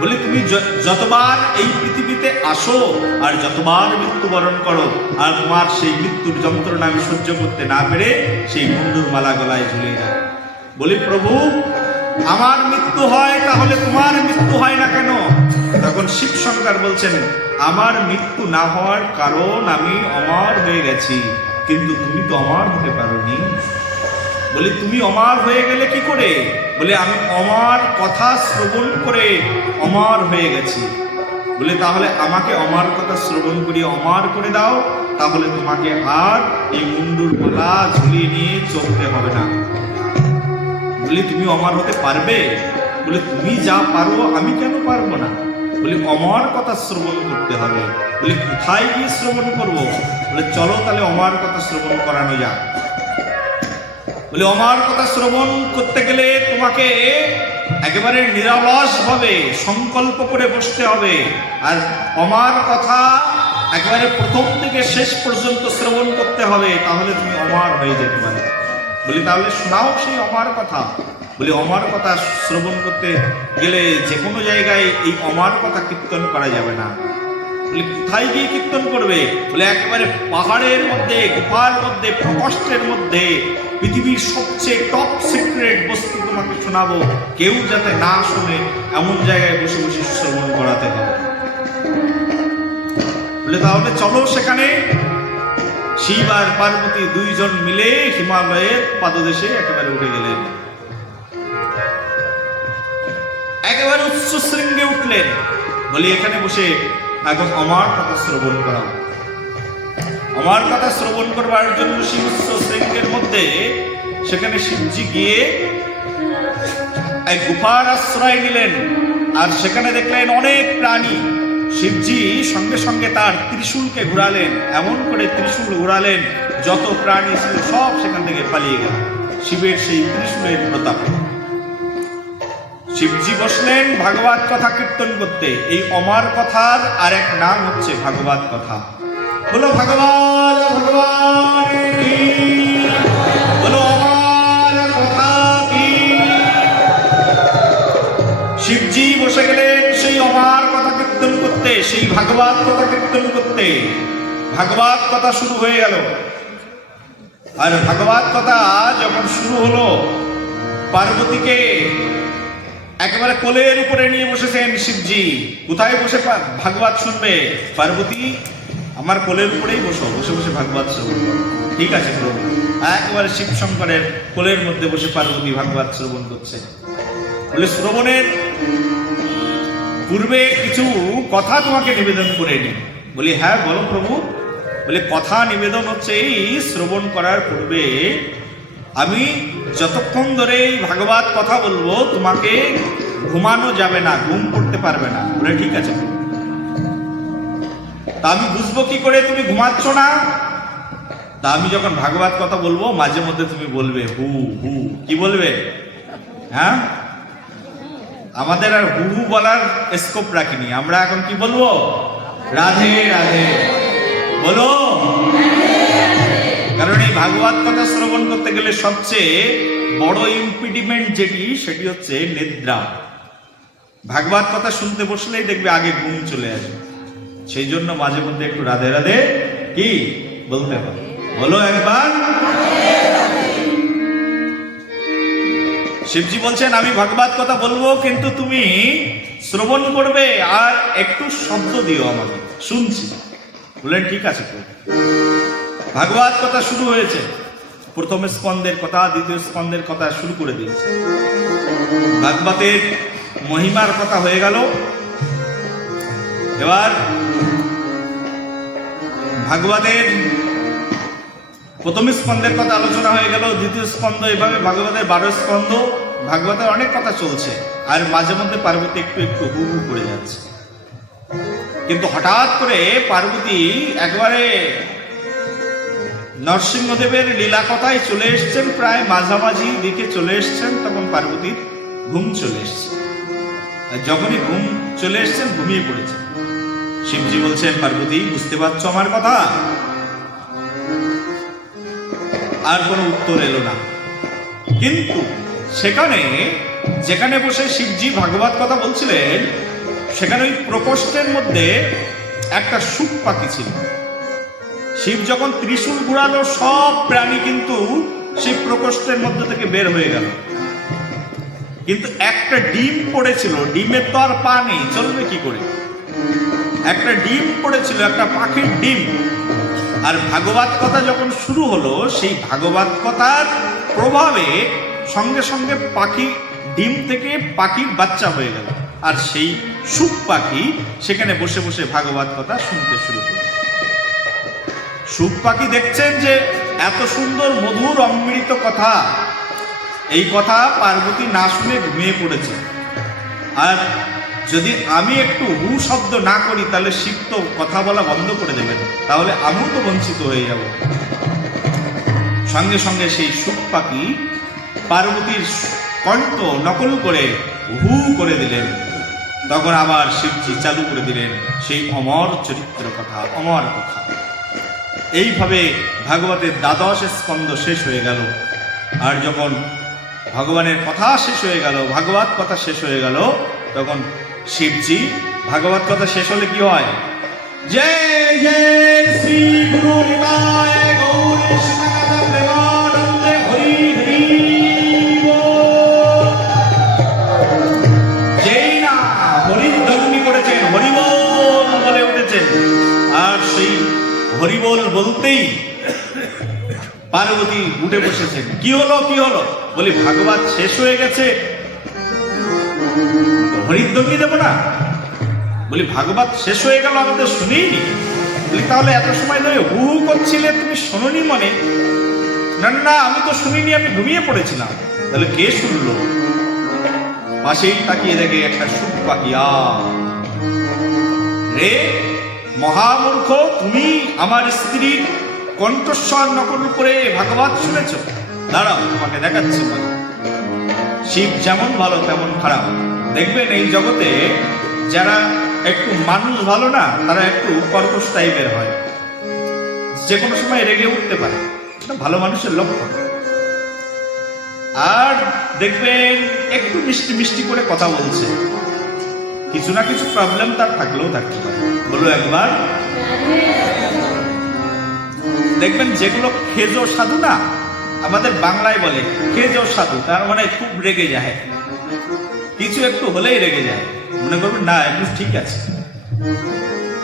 বলে তুমি যতবার এই পৃথিবীতে আসো আর যতবার মৃত্যুবরণ করো, আর তোমার সেই মৃত্যুর যন্ত্রণা আমি সহ্য করতে না পেরে সেই মুন্ডুর মালা গলায় ঝুলিয়ে যায়। বলি প্রভু, আমার মৃত্যু হয় তাহলে তোমার মৃত্যু হয় না কেন? তখন শিব শঙ্কর বলছেন, আমার মৃত্যু না হওয়ার কারণ আমি অমর হয়ে গেছি, কিন্তু তুমি তো অমর হতে পারোনি। বলে তুমি অমর হয়ে গেলে কি করে? বলে আমি অমর কথা শ্রবণ করে অমর হয়ে গেছি। বলে তাহলে আমাকে অমর কথা শ্রবণ করিয়ে অমর করে দাও, তাহলে তোমাকে আর এই মুন্ডুর মালা ঝুলিয়ে নিয়ে চলতে হবে না। বলে তুমি অমর হতে পারবে? বলে তুমি যা পারো আমি কেন পারবো না? বলে অমর কথা শ্রবণ করতে হবে। বলে কোথায় গিয়ে শ্রবণ করবো? বলে চলো তাহলে অমর কথা শ্রবণ করানো যাক। বলে অমর কথা শ্রবণ করতে গেলে তোমাকে একেবারে নিরলস ভাবে সংকল্প করে বসতে হবে, আর অমর কথা একেবারে প্রথম থেকে শেষ পর্যন্ত শ্রবণ করতে হবে, তাহলে তুমি অমর হয়ে যেতে পারবে। বলি তাহলে শোনাও সেই অমর কথা। বলি অমর কথা শ্রবণ করতে গেলে যে কোনো জায়গায় এই অমর কথা কীর্তন করা যাবে না। বলি কোথায় গিয়ে কীর্তন করবে? বলে একেবারে পাহাড়ের মধ্যে, গুহার মধ্যে, প্রকোষ্ঠের মধ্যে পৃথিবীর সবচেয়ে টপ সিক্রেট বস্তু তোমাকে শোনাবো, কেউ যাতে না শোনে এমন জায়গায় বসে বসে শ্রবণ করাতে হবে। বলে তাহলে চলো সেখানে। শিব আর পার্বতী দুইজন মিলে হিমালয়ের পাদদেশে একেবারে উঠে গেলেন, একেবারে উচ্চ শৃঙ্গে উঠলেন। বলি এখানে বসে এখন অমর কথা শ্রবণ করা। অমর কথা শ্রবণ করবার জন্য শিব উচ্চ শৃঙ্গের মধ্যে সেখানে শিবজি গিয়ে এক গুফার আশ্রয় নিলেন, আর সেখানে দেখলেন অনেক প্রাণী। শিবজি সঙ্গে সঙ্গে তার ত্রিশূলকে ঘুরালেন, এমন করে ত্রিশূল ঘুরালেন যত প্রাণী ছিল সব সেখান থেকে পালিয়ে গেল শিবের সেই ত্রিশূলের প্রতাপে। শিবজি বসলেন ভাগবত কথা কীর্তন করতে। এই অমর কথার আর এক নাম হচ্ছে ভাগবত কথা। বলো ভগবান ভগবান কি, বলো অমর কথা কি। শিবজি বসে গেলেন সেই অমর কথা কীর্তন করতে, সেই ভাগবত কথা কীর্তন করতে। ভাগবত কথা শুরু হয়ে গেল, আর ভাগবত কথা যখন শুরু হলো, পার্বতীকে একেবারে কোলের উপরে নিয়ে বসেছেন শিবজি। কোথায় বসে ভাগবত শুনবে? পার্বতী আমার কোলের উপরেই বসো, বসে বসে ভাগবত শ্রবণ করো। ঠিক আছে প্রভু। একেবারে শিব শঙ্করের কোলের মধ্যে বসে পার্বতী ভাগবত শ্রবণ করছে। বলে শ্রবণের পূর্বে কিছু কথা তোমাকে নিবেদন করে নি। বলি হ্যাঁ বলো প্রভু। বলে কথা নিবেদন হচ্ছে এই শ্রবণ করার পূর্বে আমি যতক্ষণ ধরে এই ভাগবত কথা বলবো তোমাকে ঘুমানো যাবে না, ঘুম পড়তে পারবে না। বলে ঠিক আছে। তা আমি বুঝবো কি করে তুমি ঘুমাচ্ছ না? তা আমি যখন ভাগবত কথা বলবো মাঝে মধ্যে তুমি বলবে হু হু। কি বলবে? হ্যাঁ, আমাদের আর হু হু বলার স্কোপ রাখিনি, আমরা এখন কি বলবো? রাধে রাধে বলো। কারণ এই ভাগবত কথা শ্রবণ করতে গেলে সবচেয়ে বড় ইম্পিডিমেন্ট যেটি, সেটি হচ্ছে নিদ্রা। ভাগবত কথা শুনতে বসলেই দেখবে আগে ঘুম চলে আসবে। সেই জন্য মাঝে মধ্যে একটু রাধে রাধে কি বলতে হবে। বলো একবার। শিবজি বলছেন আমি ভাগবত কথা বলবো, কিন্তু তুমি শ্রবণ করবে আর একটু শব্দ দিও আমাকে, শুনছি। বললেন ঠিক আছে। ভাগবত কথা শুরু হয়েছে। প্রথম স্কন্ধের কথা, দ্বিতীয় স্কন্ধের কথা শুরু করে দিয়েছে। ভাগবতের মহিমার কথা হয়ে গেল। এবার ভাগবতের প্রথম স্কন্ধের কথা আলোচনা হয়ে গেল, দ্বিতীয় স্কন্ধ, এভাবে ভাগবতের 12 স্কন্ধ, ভাগবতের অনেক কথা চলছে। আর মাঝে মধ্যে পার্বতী একটু একটু হু হু করে যাচ্ছে। কিন্তু হঠাৎ করে পার্বতী একবারে নরসিংহদেবের লীলা কথায় চলে এসছেন, প্রায় মাঝামাঝি দিকে চলে এসছেন, তখন পার্বতীর ঘুম চলে এসছে। যখনই ঘুম চলে এসছেন ঘুমিয়ে পড়েছে। শিবজি বলছেন, পার্বতী বুঝতে পারছো আমার কথা? আর কোনো উত্তর এলো না। কিন্তু সেখানে যেখানে বসে শিবজি ভাগবত কথা বলছিলেন, সেখানে ওই প্রকোষ্ঠের মধ্যে একটা শুক পাখি ছিল। শিব যখন ত্রিশূল ঘুরালো, সব প্রাণী কিন্তু সেই প্রকোষ্ঠের মধ্যে থেকে বের হয়ে গেল। কিন্তু একটা ডিম পড়েছিল, ডিমের তো আর পা নেই, চলবে কি করে? একটা ডিম পড়েছিল, একটা পাখির ডিম। আর ভাগবত কথা যখন শুরু হলো, সেই ভাগবত কথার প্রভাবে সঙ্গে সঙ্গে পাখি ডিম থেকে পাখির বাচ্চা হয়ে গেল। আর সেই শুক পাখি সেখানে বসে বসে ভাগবত কথা শুনতে শুরু করল। শুক পাখি দেখছেন যে এত সুন্দর মধুর অমৃত কথা, এই কথা পার্বতী না শুনে ঘুমিয়ে পড়েছে। আর যদি আমি একটু হু শব্দ না করি, তাহলে শিব তো কথা বলা বন্ধ করে দেবেন, তাহলে আমিও তো বঞ্চিত হয়ে যাব। সঙ্গে সঙ্গে সেই শুক পাখি পার্বতীর কণ্ঠ নকল করে হু করে দিলেন। তখন আবার শিবজি চালু করে দিলেন সেই অমর চরিত্র কথা, অমর কথা। এইভাবে ভাগবতের 12 স্কন্ধ শেষ হয়ে গেল। আর যখন ভগবানের কথা শেষ হয়ে গেল, ভাগবত কথা শেষ হয়ে গেল, তখন শিবজি ভাগবত কথা শেষ হলে কি হয়? জয় জয় শ্রী গুরু নিতাই গৌর সনাতন প্রেমানন্দে হরি হরি বল। যেই না হরিধ্বনি করেছেন, হরিবল বলে উঠেছেন, আর সেই হরিবল বলতেই পার্বতী উঠে বসেছেন। কি হলো কি হলো? বলি ভাগবত শেষ হয়ে গেছে, হরিধ্বনি দেব না? বলি ভাগবত শেষ হয়ে গেল, আমি তো শুনিনি। বলি তাহলে এত সময় ধরে হু হু করছিলে, তুমি শোনোনি মনে? না না, আমি তো শুনিনি, আমি ঘুমিয়ে পড়েছিলাম। তাহলে কে শুনলো? পাশেই তাকিয়ে দেখে একটা শুক পাখি। রে মহামূর্খ, তুমি আমার স্ত্রীর কণ্ঠস্বর নকল করে ভাগবত শুনেছ? দাঁড়াও, তোমাকে দেখাচ্ছি। শিব যেমন ভালো তেমন খারাপ। দেখবেন এই জগতে যারা একটু মানুষ ভালো না, তারা একটু কর্কশ টাইপের হয়, যে কোনো সময় রেগে উঠতে পারে। এটা ভালো মানুষের লক্ষণ। আর দেখবেন একটু মিষ্টি মিষ্টি করে কথা বলছে, কিছু না কিছু প্রবলেম তার থাকলেও থাকতে পারে। বলো একবার। দেখবেন যেগুলো খেজো সাধু না, আমাদের বাংলায় বলে খেজো সাধু, তার মানে খুব রেগে যায়, কিছু একটু হলেই রেগে যায়। মনে করবেন না একটু ঠিক আছে।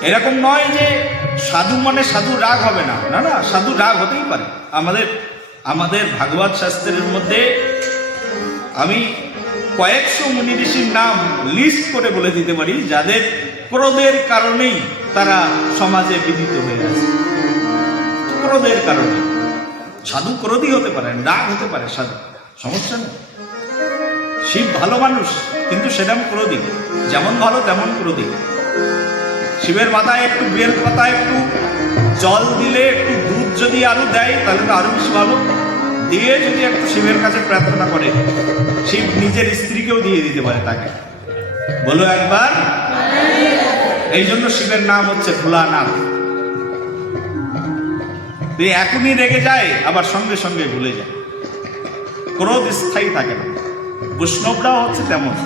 এরকম নয় যে সাধু মানে সাধু রাগ হবে না, না না, সাধু রাগ হতেই পারে। আমাদের ভাগবত শাস্ত্রের মধ্যে আমি কয়েকশো মুনি ঋষির নাম লিস্ট করে বলে দিতে পারি, যাদের ক্রোধের কারণেই তারা সমাজে বিদিত হয়ে গেছে। ক্রোধের কারণে। সাধু ক্রোধী হতে পারেন, রাগ হতে পারে সাধু, সমস্যা নেই। শিব ভালো মানুষ, কিন্তু সেরকম ক্রোধী, যেমন ভালো তেমন ক্রোধী। শিবের মাথায় একটু বেল পাতা, একটু জল দিলে, একটু দুধ যদি আরো দেয়, তাহলে তো আরো বেশি ভালো। দিয়ে যদি একটু শিবের কাছে প্রার্থনা করে, শিব নিজের স্ত্রীকেও দিয়ে দিতে পারে তাকে। বলো একবার। এই জন্য শিবের নাম হচ্ছে ভোলানাথ। এখনই রেগে যায়, আবার সঙ্গে সঙ্গে ভুলে যায়। ক্রোধ স্থায়ী থাকে না। বৈষ্ণবরাও হচ্ছে তেমন।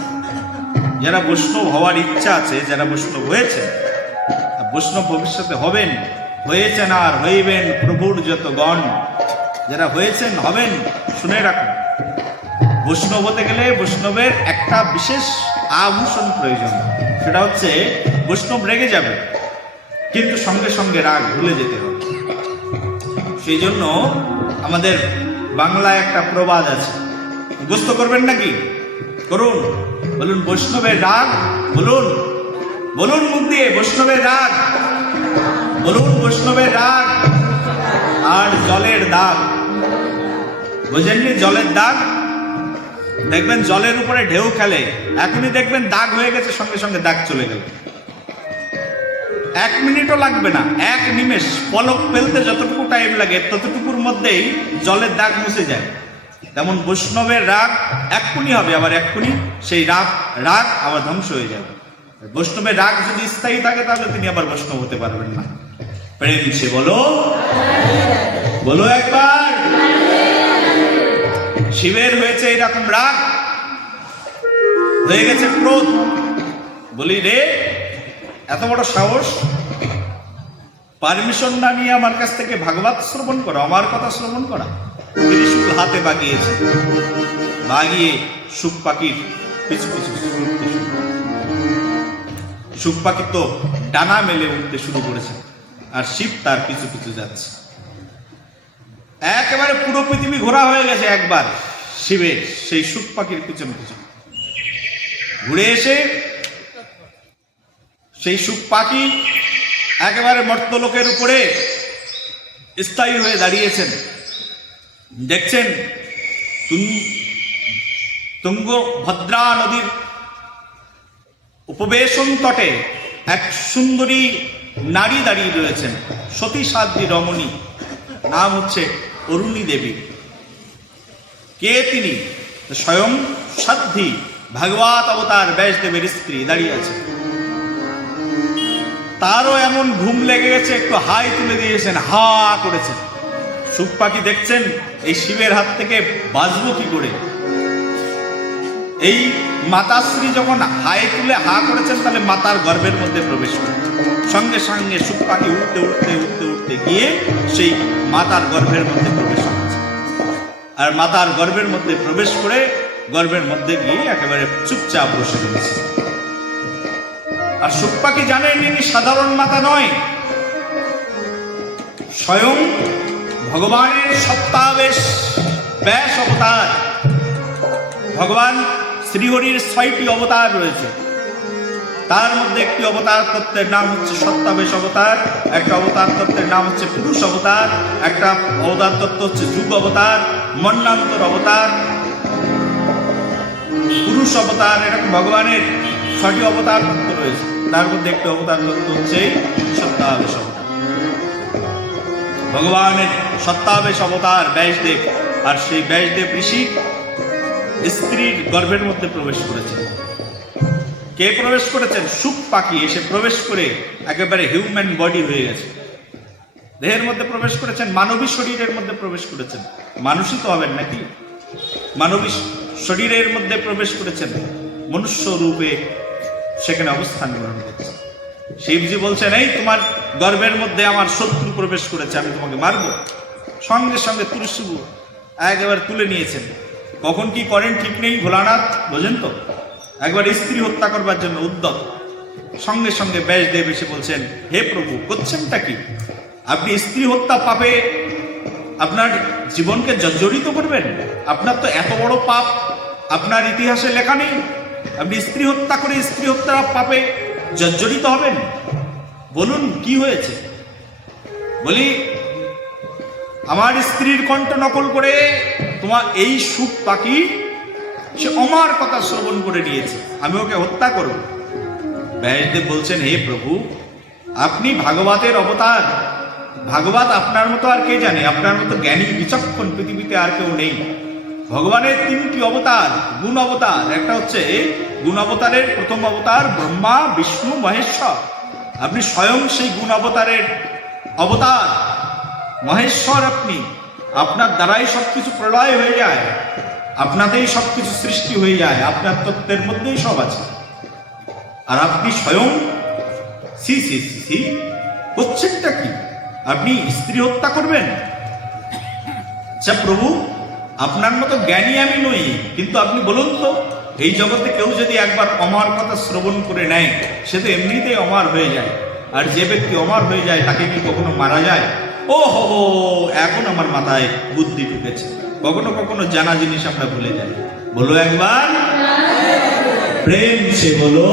যারা বৈষ্ণব হওয়ার ইচ্ছা আছে, যারা বৈষ্ণব হয়েছে, বৈষ্ণব ভবিষ্যতে হবেন, হয়েছেন আর হইবেন প্রভুর যত গণ, যারা হয়েছেন হবেন, শুনে রাখুন। বৈষ্ণব হতে গেলে বৈষ্ণবের একটা বিশেষ আভূষণ প্রয়োজন, সেটা হচ্ছে বৈষ্ণব রেগে যাবে, কিন্তু সঙ্গে সঙ্গে রাগ ভুলে যেতে হবে। সেই জন্য আমাদের বাংলায় একটা প্রবাদ আছে, মুখস্থ করবেন নাকি? করুন। বলুন বৈষ্ণবের রাগ, বলুন বলুন মুখ দিয়ে, বৈষ্ণবের রাগ, বলুন বৈষ্ণবের রাগ। আর জলের দাগ, বুঝেননি? জলের দাগ দেখবেন, জলের উপরে ঢেউ খেলে, এখনই দেখবেন দাগ হয়ে গেছে, সঙ্গে সঙ্গে দাগ চলে গেল। 1 মিনিটও লাগবে না, 1 নিমেষ, পলক ফেলতে যতটুকু টাইম লাগে ততটুকুর মধ্যেই জলের দাগ মুছে যায়। তেমন বৈষ্ণবের রাগ এক্ষুনি হবে, আবার এক্ষুনি সেই রাগ আবার ধ্বংস হয়ে যাবে। বৈষ্ণবের রাগ যদি স্থায়ী থাকে তাহলে তিনি আবার বৈষ্ণব হতে পারবেন না। প্রেম সে বলো, বলো একবার। শিবের হয়েছে এরকম রাগ, হয়ে গেছে ক্রোধ। বলি রে, এত বড় সাহস, পারমিশন না নিয়ে আমার কাছ থেকে ভাগবত শ্রবণ করা, আমার কথা শ্রবণ করা। ত্রিশূল হাতে বাগিয়েছে, বাগিয়ে শুক পাখির পিছু পিছু উঠতে শুরু। শুক পাখি তো ডানা মেলে উঠতে শুরু করেছে, আর শিব তার পিছু পিছু যাচ্ছে। একেবারে পুরো পৃথিবী ঘোরা হয়ে গেছে একবার শিবের সেই শুক পাখির পিছন পিছন। ঘুরে এসে সেই শুক পাখি একেবারে মর্তলোকের উপরে স্থায়ী হয়ে দাঁড়িয়েছেন। দেখছেন তুঙ্গভদ্রা নদীর উপবেশন তটে এক সুন্দরী নারী দাঁড়িয়ে রয়েছেন, সতী সাধ্বী রমণী, নাম হচ্ছে অরুণী দেবী। কে তিনি? স্বয়ং সাধ্বী ভাগবত অবতার ব্যাসদেবের স্ত্রী দাঁড়িয়ে আছে। তারও এমন ঘুম লেগে গেছে, একটু হাই তুলে দিয়েছেন, হা করেছেন। শুক পাখি দেখছেন এই শিবের হাত থেকে বাঁচবো কি করে। এই মাতাশ্রী যখন হাই তুলে হা করেছেন, তাহলে মাতার গর্ভের মধ্যে প্রবেশ করে। সঙ্গে সঙ্গে শুক পাখি উঠতে উঠতে উঠতে উঠতে গিয়ে সেই মাতার গর্ভের মধ্যে প্রবেশ করেছে। আর মাতার গর্ভের মধ্যে প্রবেশ করে গর্ভের মধ্যে গিয়ে একেবারে চুপচাপ বসে রয়েছে। আর শুক পাখি জানেন ইনি সাধারণ মাতা নয়, স্বয়ং ভগবানের সত্তাবেশ ব্যাস অবতার। ভগবান শ্রীহরির 6টি অবতার রয়েছে, তার মধ্যে একটি অবতার তত্ত্বের নাম হচ্ছে সত্তাবেশ অবতার, একটা অবতার তত্ত্বের নাম হচ্ছে পুরুষ অবতার, একটা অবতার তত্ত্ব হচ্ছে যুগ অবতার, মন্বন্তর অবতার, পুরুষ অবতার। এরকম ভগবানের 6টি অবতার তত্ত্ব রয়েছে, তার মধ্যে একটি অবতার তত্ত্ব হচ্ছে সত্তাবেশ অবতার। ভগবানের সত্তাবেশ অবতার ব্যাসদেব, আর সেই ব্যাসদেব ঋষি স্ত্রীর গর্ভের মধ্যে প্রবেশ করেছেন। কে প্রবেশ করেছেন? শুক পাখি এসে প্রবেশ করে একেবারে হিউম্যান বডি হয়ে গেছে, দেহের মধ্যে প্রবেশ করেছেন, মানবী শরীরের মধ্যে প্রবেশ করেছেন। মানুষই তো হবেন নাকি? মানবী শরীরের মধ্যে প্রবেশ করেছেন, মনুষ্য রূপে সেখানে অবস্থান গ্রহণ করছে। শিবজি বলছেন, এই তোমার গর্ভের মধ্যে আমার শত্রু প্রবেশ করেছে, আমি তোমাকে মারব। সঙ্গে সঙ্গে ত্রিশূল একেবারে তুলে নিয়েছেন। কখন কি করেন ঠিক নেই ভোলানাথ, বোঝেন তো? একবার স্ত্রী হত্যা করবার জন্য উদ্যত। সঙ্গে সঙ্গে ব্যাসদেব এসে বলছেন, হে প্রভু, করছেনটা কি? আপনি স্ত্রী হত্যা পাপে আপনার জীবনকে জর্জরিত করবেন? আপনার তো এত বড় পাপ আপনার ইতিহাসে লেখা নেই। আপনি স্ত্রী হত্যা করে স্ত্রী হত্যা পাপে জর্জরিত হবেন? বলুন কি হয়েছে। বলি, আমার স্ত্রীর কণ্ঠ নকল করে তোমার এই শুক পাখি সে আমার কথা শ্রবণ করে নিয়েছে, আমি ওকে হত্যা করব। ব্যাসদেব বলছেন, হে প্রভু, আপনি ভাগবতের অবতার, ভাগবত আপনার মতো আর কে জানে? আপনার মতো জ্ঞানী বিচক্ষণ পৃথিবীতে আর কেউ নেই। ভগবানের 3টি অবতার, গুণ অবতার। একটা হচ্ছে গুণ অবতারের প্রথম অবতার ব্রহ্মা, বিষ্ণু, মহেশ্বর। আপনি স্বয়ং সেই গুণ অবতারের অবতার, মহেশ্বর। আপনি, আপনার দ্বারাই সবকিছু প্রলয় হয়ে যায়, আপনাতেই সবকিছু সৃষ্টি হয়ে যায়, আপনার তত্ত্বের মধ্যেই সব আছে। আর আপনি স্বয়ং সি সি সি করছেনটা কি? আপনি স্ত্রী হত্যা করবেন? আচ্ছা প্রভু, আপনার মতো জ্ঞানী আমি নই, কিন্তু আপনি বলুন তো, এই জগতে কেউ যদি একবার অমর কথা শ্রবণ করে নেয়, সে তো এমনিতেই অমর হয়ে যায়। আর যে ব্যক্তি অমর হয়ে যায় তাকে কি কখনো মারা যায়? ও হো, এখন আমার মাথায় বুদ্ধি ঢুকেছে। কখনো কখনো জানা জিনিস আমরা ভুলে যাই। বলো একবার, প্রেম সে বলো।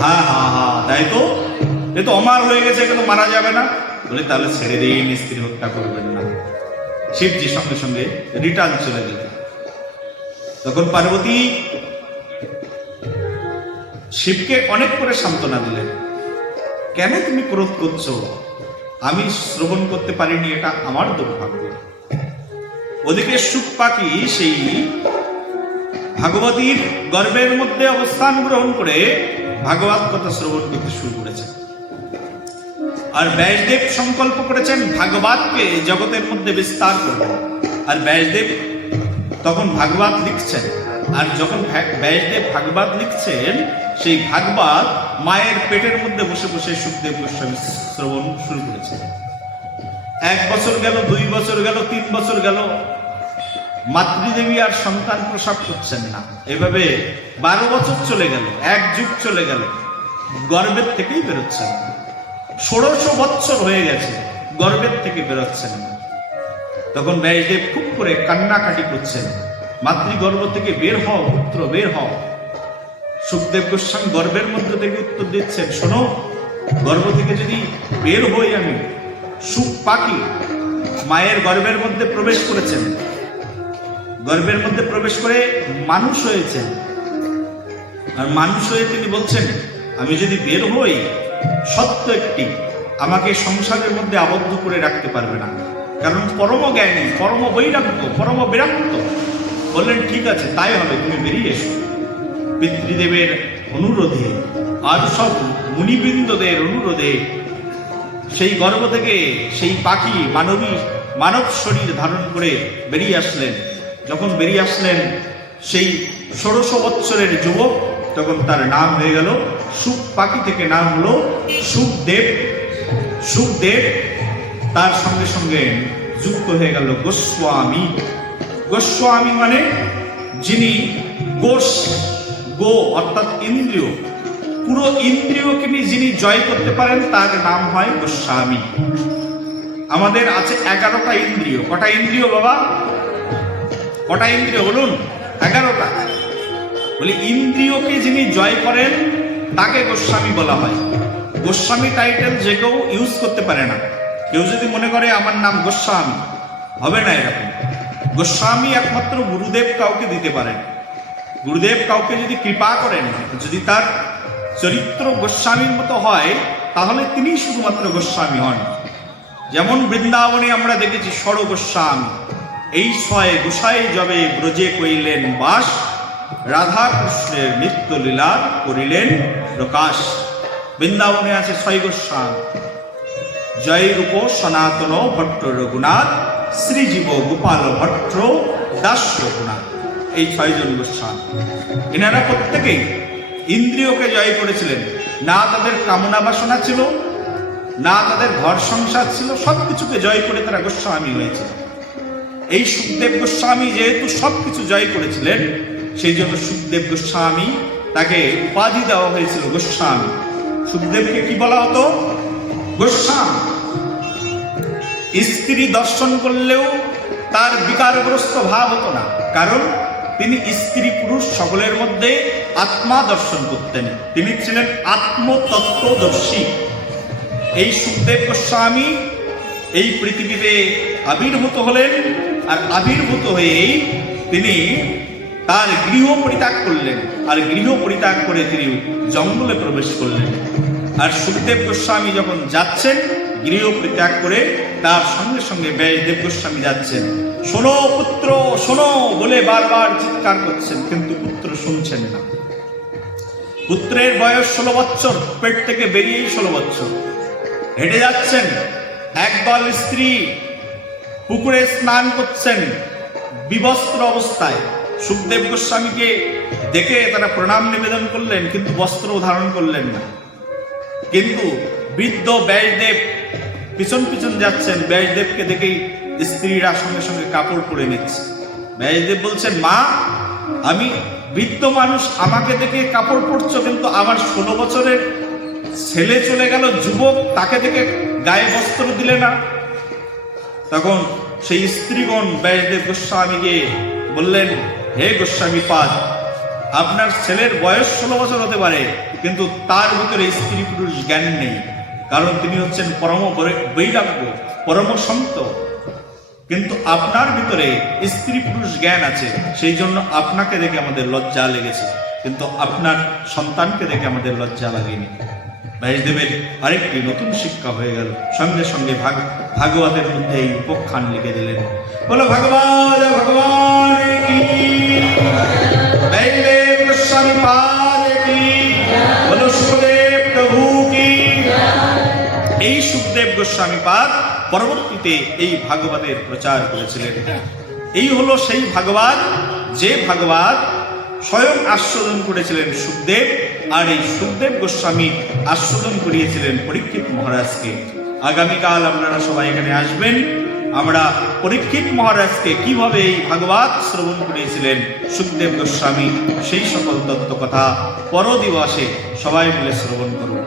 হ্যাঁ হ্যাঁ হ্যাঁ, তাই তো, এ তো অমর হয়ে গেছে, একে তো মারা যাবে না। বলে তাহলে ছেড়ে দিন, স্ত্রী হত্যা করবেন না। শিবজি সঙ্গে সঙ্গে রিটার্ন চলে গেল। তখন পার্বতী শিবকে অনেক করে সান্ত্বনা দিলেন, কেন তুমি ক্রোধ করছো? আমি শ্রবণ করতে পারিনি, এটা আমার দুর্ভাগ্য। ওদিকে সুখ পাখি সেই ভাগবতীর গর্ভের মধ্যে অবস্থান গ্রহণ করে ভাগবত কথা শ্রবণ করতে শুরু করেছে। আর ব্যাসদেব সংকল্প করেছেন ভাগবতকে জগতের মধ্যে বিস্তার করবেন। আর ব্যাসদেব তখন ভাগবত লিখছেন। আর যখন ব্যাসদেব ভাগবত লিখছেন, সেই ভাগবত মায়ের পেটের মধ্যে বসে বসে সুখদেব গোস্বামী শ্রবণ শুরু করেছে। 1 বছর গেল, 2 বছর গেল, 3 বছর গেল, মাতৃদেবী আর সন্তান প্রসব করছেন না। এভাবে 12 বছর চলে গেল, 1 যুগ চলে গেল, গর্ভের থেকেই বেরোচ্ছেন। 1600 বছর হয়ে গেছে, গর্ভের থেকে বেরোচ্ছেন না। তখন ব্যাসদেব খুব করে কান্নাকাটি করছেন, মাতৃগর্ভ থেকে বের হও পুত্র, বের হও। সুখদেব গোস্বামী গর্ভের মধ্যে থেকে উত্তর দিচ্ছেন, শোনো, গর্ভ থেকে যদি বের হই আমি, সুখ পাখি মায়ের গর্ভের মধ্যে প্রবেশ করেছেন, গর্ভের মধ্যে প্রবেশ করে মানুষ হয়েছেন। আর মানুষ হয়ে তিনি বলছেন, আমি যদি বের হই, সত্য একটি, আমাকে সংসারের মধ্যে আবদ্ধ করে রাখতে পারবে না, কারণ পরম জ্ঞানী, পরম বৈরাগ্য, পরম বিরক্ত। বললেন ঠিক আছে, তাই হবে, তুমি বেরিয়ে এসো। পিতৃদেবের অনুরোধে আর সব মুনিবৃন্দদের অনুরোধে সেই গর্ভ থেকে সেই পাখি মানব শরীর ধারণ করে বেরিয়ে আসলেন। যখন বেরিয়ে আসলেন সেই 1600 বৎসরের যুবক, তখন তার নাম হয়ে গেল সুখ পাখি, থেকে নাম হলো সুখদেব। সুখদেব তার সঙ্গে সঙ্গে যুক্ত হয়ে গেল গোস্বামী। গোস্বামী মানে যিনি গো অর্থাৎ ইন্দ্রিয়, পুরো ইন্দ্রিয়কে যিনি জয় করতে পারেন তার নাম হয় গোস্বামী। আমাদের আছে 11টা ইন্দ্রিয়। কটা ইন্দ্রিয় বাবা? কটা ইন্দ্রিয় বলুন? 11টা। বলি ইন্দ্রিয়কে যিনি জয় করেন তাকে গোস্বামী বলা হয়। গোস্বামী টাইটেল যে কেউ ইউজ করতে পারে না। কেউ যদি মনে করে আমার নাম গোস্বামী, হবে না এরকম। গোস্বামী একমাত্র গুরুদেব কাউকে দিতে পারেন। গুরুদেব কাউকে যদি কৃপা করেন, যদি তার চরিত্র গোস্বামীর মতো হয়, তাহলে তিনি শুধুমাত্র গোস্বামী হন। যেমন বৃন্দাবনে আমরা দেখেছি ষড় গোস্বামী, এই 6 গোসাই যবে ব্রজে কইলেন বাস, রাধা কৃষ্ণের নিত্য লীলা করিলেন প্রকাশ। বৃন্দাবনে আছে 6 গোস্বামী, জয় রূপ সনাতন ভট্ট রঘুনাথ, শ্রীজীব গোপাল ভট্ট দাস রঘুনাথ। এই 6 জন গোস্বামী, এনারা প্রত্যেকেই ইন্দ্রিয়কে জয় করেছিলেন। না তাদের কামনা বাসনা ছিল, না তাদের ঘর সংসার ছিল, সবকিছুকে জয় করে তারা গোস্বামী হয়েছে। এই সুখদেব গোস্বামী যেহেতু সবকিছু জয় করেছিলেন, সেই জন্য সুখদেব গোস্বামী, তাকে উপাধি দেওয়া হয়েছিল গোস্বামী। সুখদেবকে কি বলা হতো? গোস্বামী। স্ত্রী দর্শন করলেও তার বিকারগ্রস্ত ভাব হতো না, কারণ তিনি স্ত্রী পুরুষ সকলের মধ্যে আত্মা দর্শন করতেন। তিনি ছিলেন আত্মতত্ত্বদর্শী। এই সুখদেব গোস্বামী এই পৃথিবীতে আবির্ভূত হলেন। আর আবির্ভূত হয়েই তিনি তার গৃহ পরিত্যাগ করলেন। আর গৃহ পরিত্যাগ করে তিনি জঙ্গলে প্রবেশ করলেন। আর সুখদেব গোস্বামী যখন যাচ্ছেন গৃহ পরিত্যাগ করে, তার সঙ্গে সঙ্গে ব্যাসদেব গোস্বামী যাচ্ছেন। শোনো পুত্র, শোনো বলে বারবার চিৎকার করছেন, কিন্তু পুত্র শুনছেন না। পুত্রের বয়স 16 বছর, পেট থেকে বেরিয়েই 16 বছর। হেঁটে যাচ্ছেন, একদল স্ত্রী পুকুরে স্নান করছেন বিবস্ত্র অবস্থায়। সুখদেব গোস্বামীকে দেখে তারা প্রণাম নিবেদন করলেন, কিন্তু বস্ত্র ধারণ করলেন না। কিন্তু বৃদ্ধ ব্যাসদেব পিছন পিছন যাচ্ছেন, ব্যাসদেবকে দেখেই স্ত্রীরা সঙ্গে সঙ্গে কাপড় পরে নিচ্ছে। ব্যাসদেব বলছেন, মা, আমি বৃদ্ধ মানুষ, আমাকে দেখে কাপড় পরছো, কিন্তু আমার 16 বছরের ছেলে চলে গেল, যুবক, তাকে দেখে গায়ে বস্ত্র দিলে না। তখন সেই স্ত্রীগণ ব্যাসদেব গোস্বামীকে বললেন, হে গোস্বামী পাদ, আপনার ছেলের বয়স 16 বছর হতে পারে, কিন্তু তার ভিতরে স্ত্রী পুরুষ জ্ঞান নেই। কারণ তিনি হচ্ছেন পরম বৈরাগ্য, পরম সন্ত। কিন্তু আপনার ভিতরে স্ত্রী পুরুষ জ্ঞান আছে, সেই জন্য আপনাকে দেখে আমাদের লজ্জা লেগেছে, কিন্তু আপনার সন্তানকে দেখে আমাদের লজ্জা লাগেনি। ব্যাসদেবের আরেকটি নতুন শিক্ষা হয়ে গেল, সঙ্গে সঙ্গে ভাগবতের মধ্যে এই উপখ্যান লিখে দিলেন। বলো ভগবান ভগবান কি, ব্যাসদেব গোস্বামী পাদ কি, বলো সুখদেব প্রভু কি। এই সুখদেব গোস্বামী পাদ পরবর্তীতে এই ভাগবতের প্রচার করেছিলেন। এই হলো সেই ভাগবত, যে ভাগবত স্বয়ং আস্বাদন করেছিলেন সুখদেব, আর এই সুখদেব গোস্বামী আস্বাদন করিয়েছিলেন পরীক্ষিত মহারাজকে। আগামীকাল আপনারা সবাই এখানে আসবেন, আমরা পরীক্ষিত মহারাজকে কিভাবে এই ভাগবত শ্রবণ করিয়েছিলেন সুখদেব গোস্বামী, সেই সকল তত্ত্ব কথা পরদিবসে সবাই মিলে শ্রবণ করুন।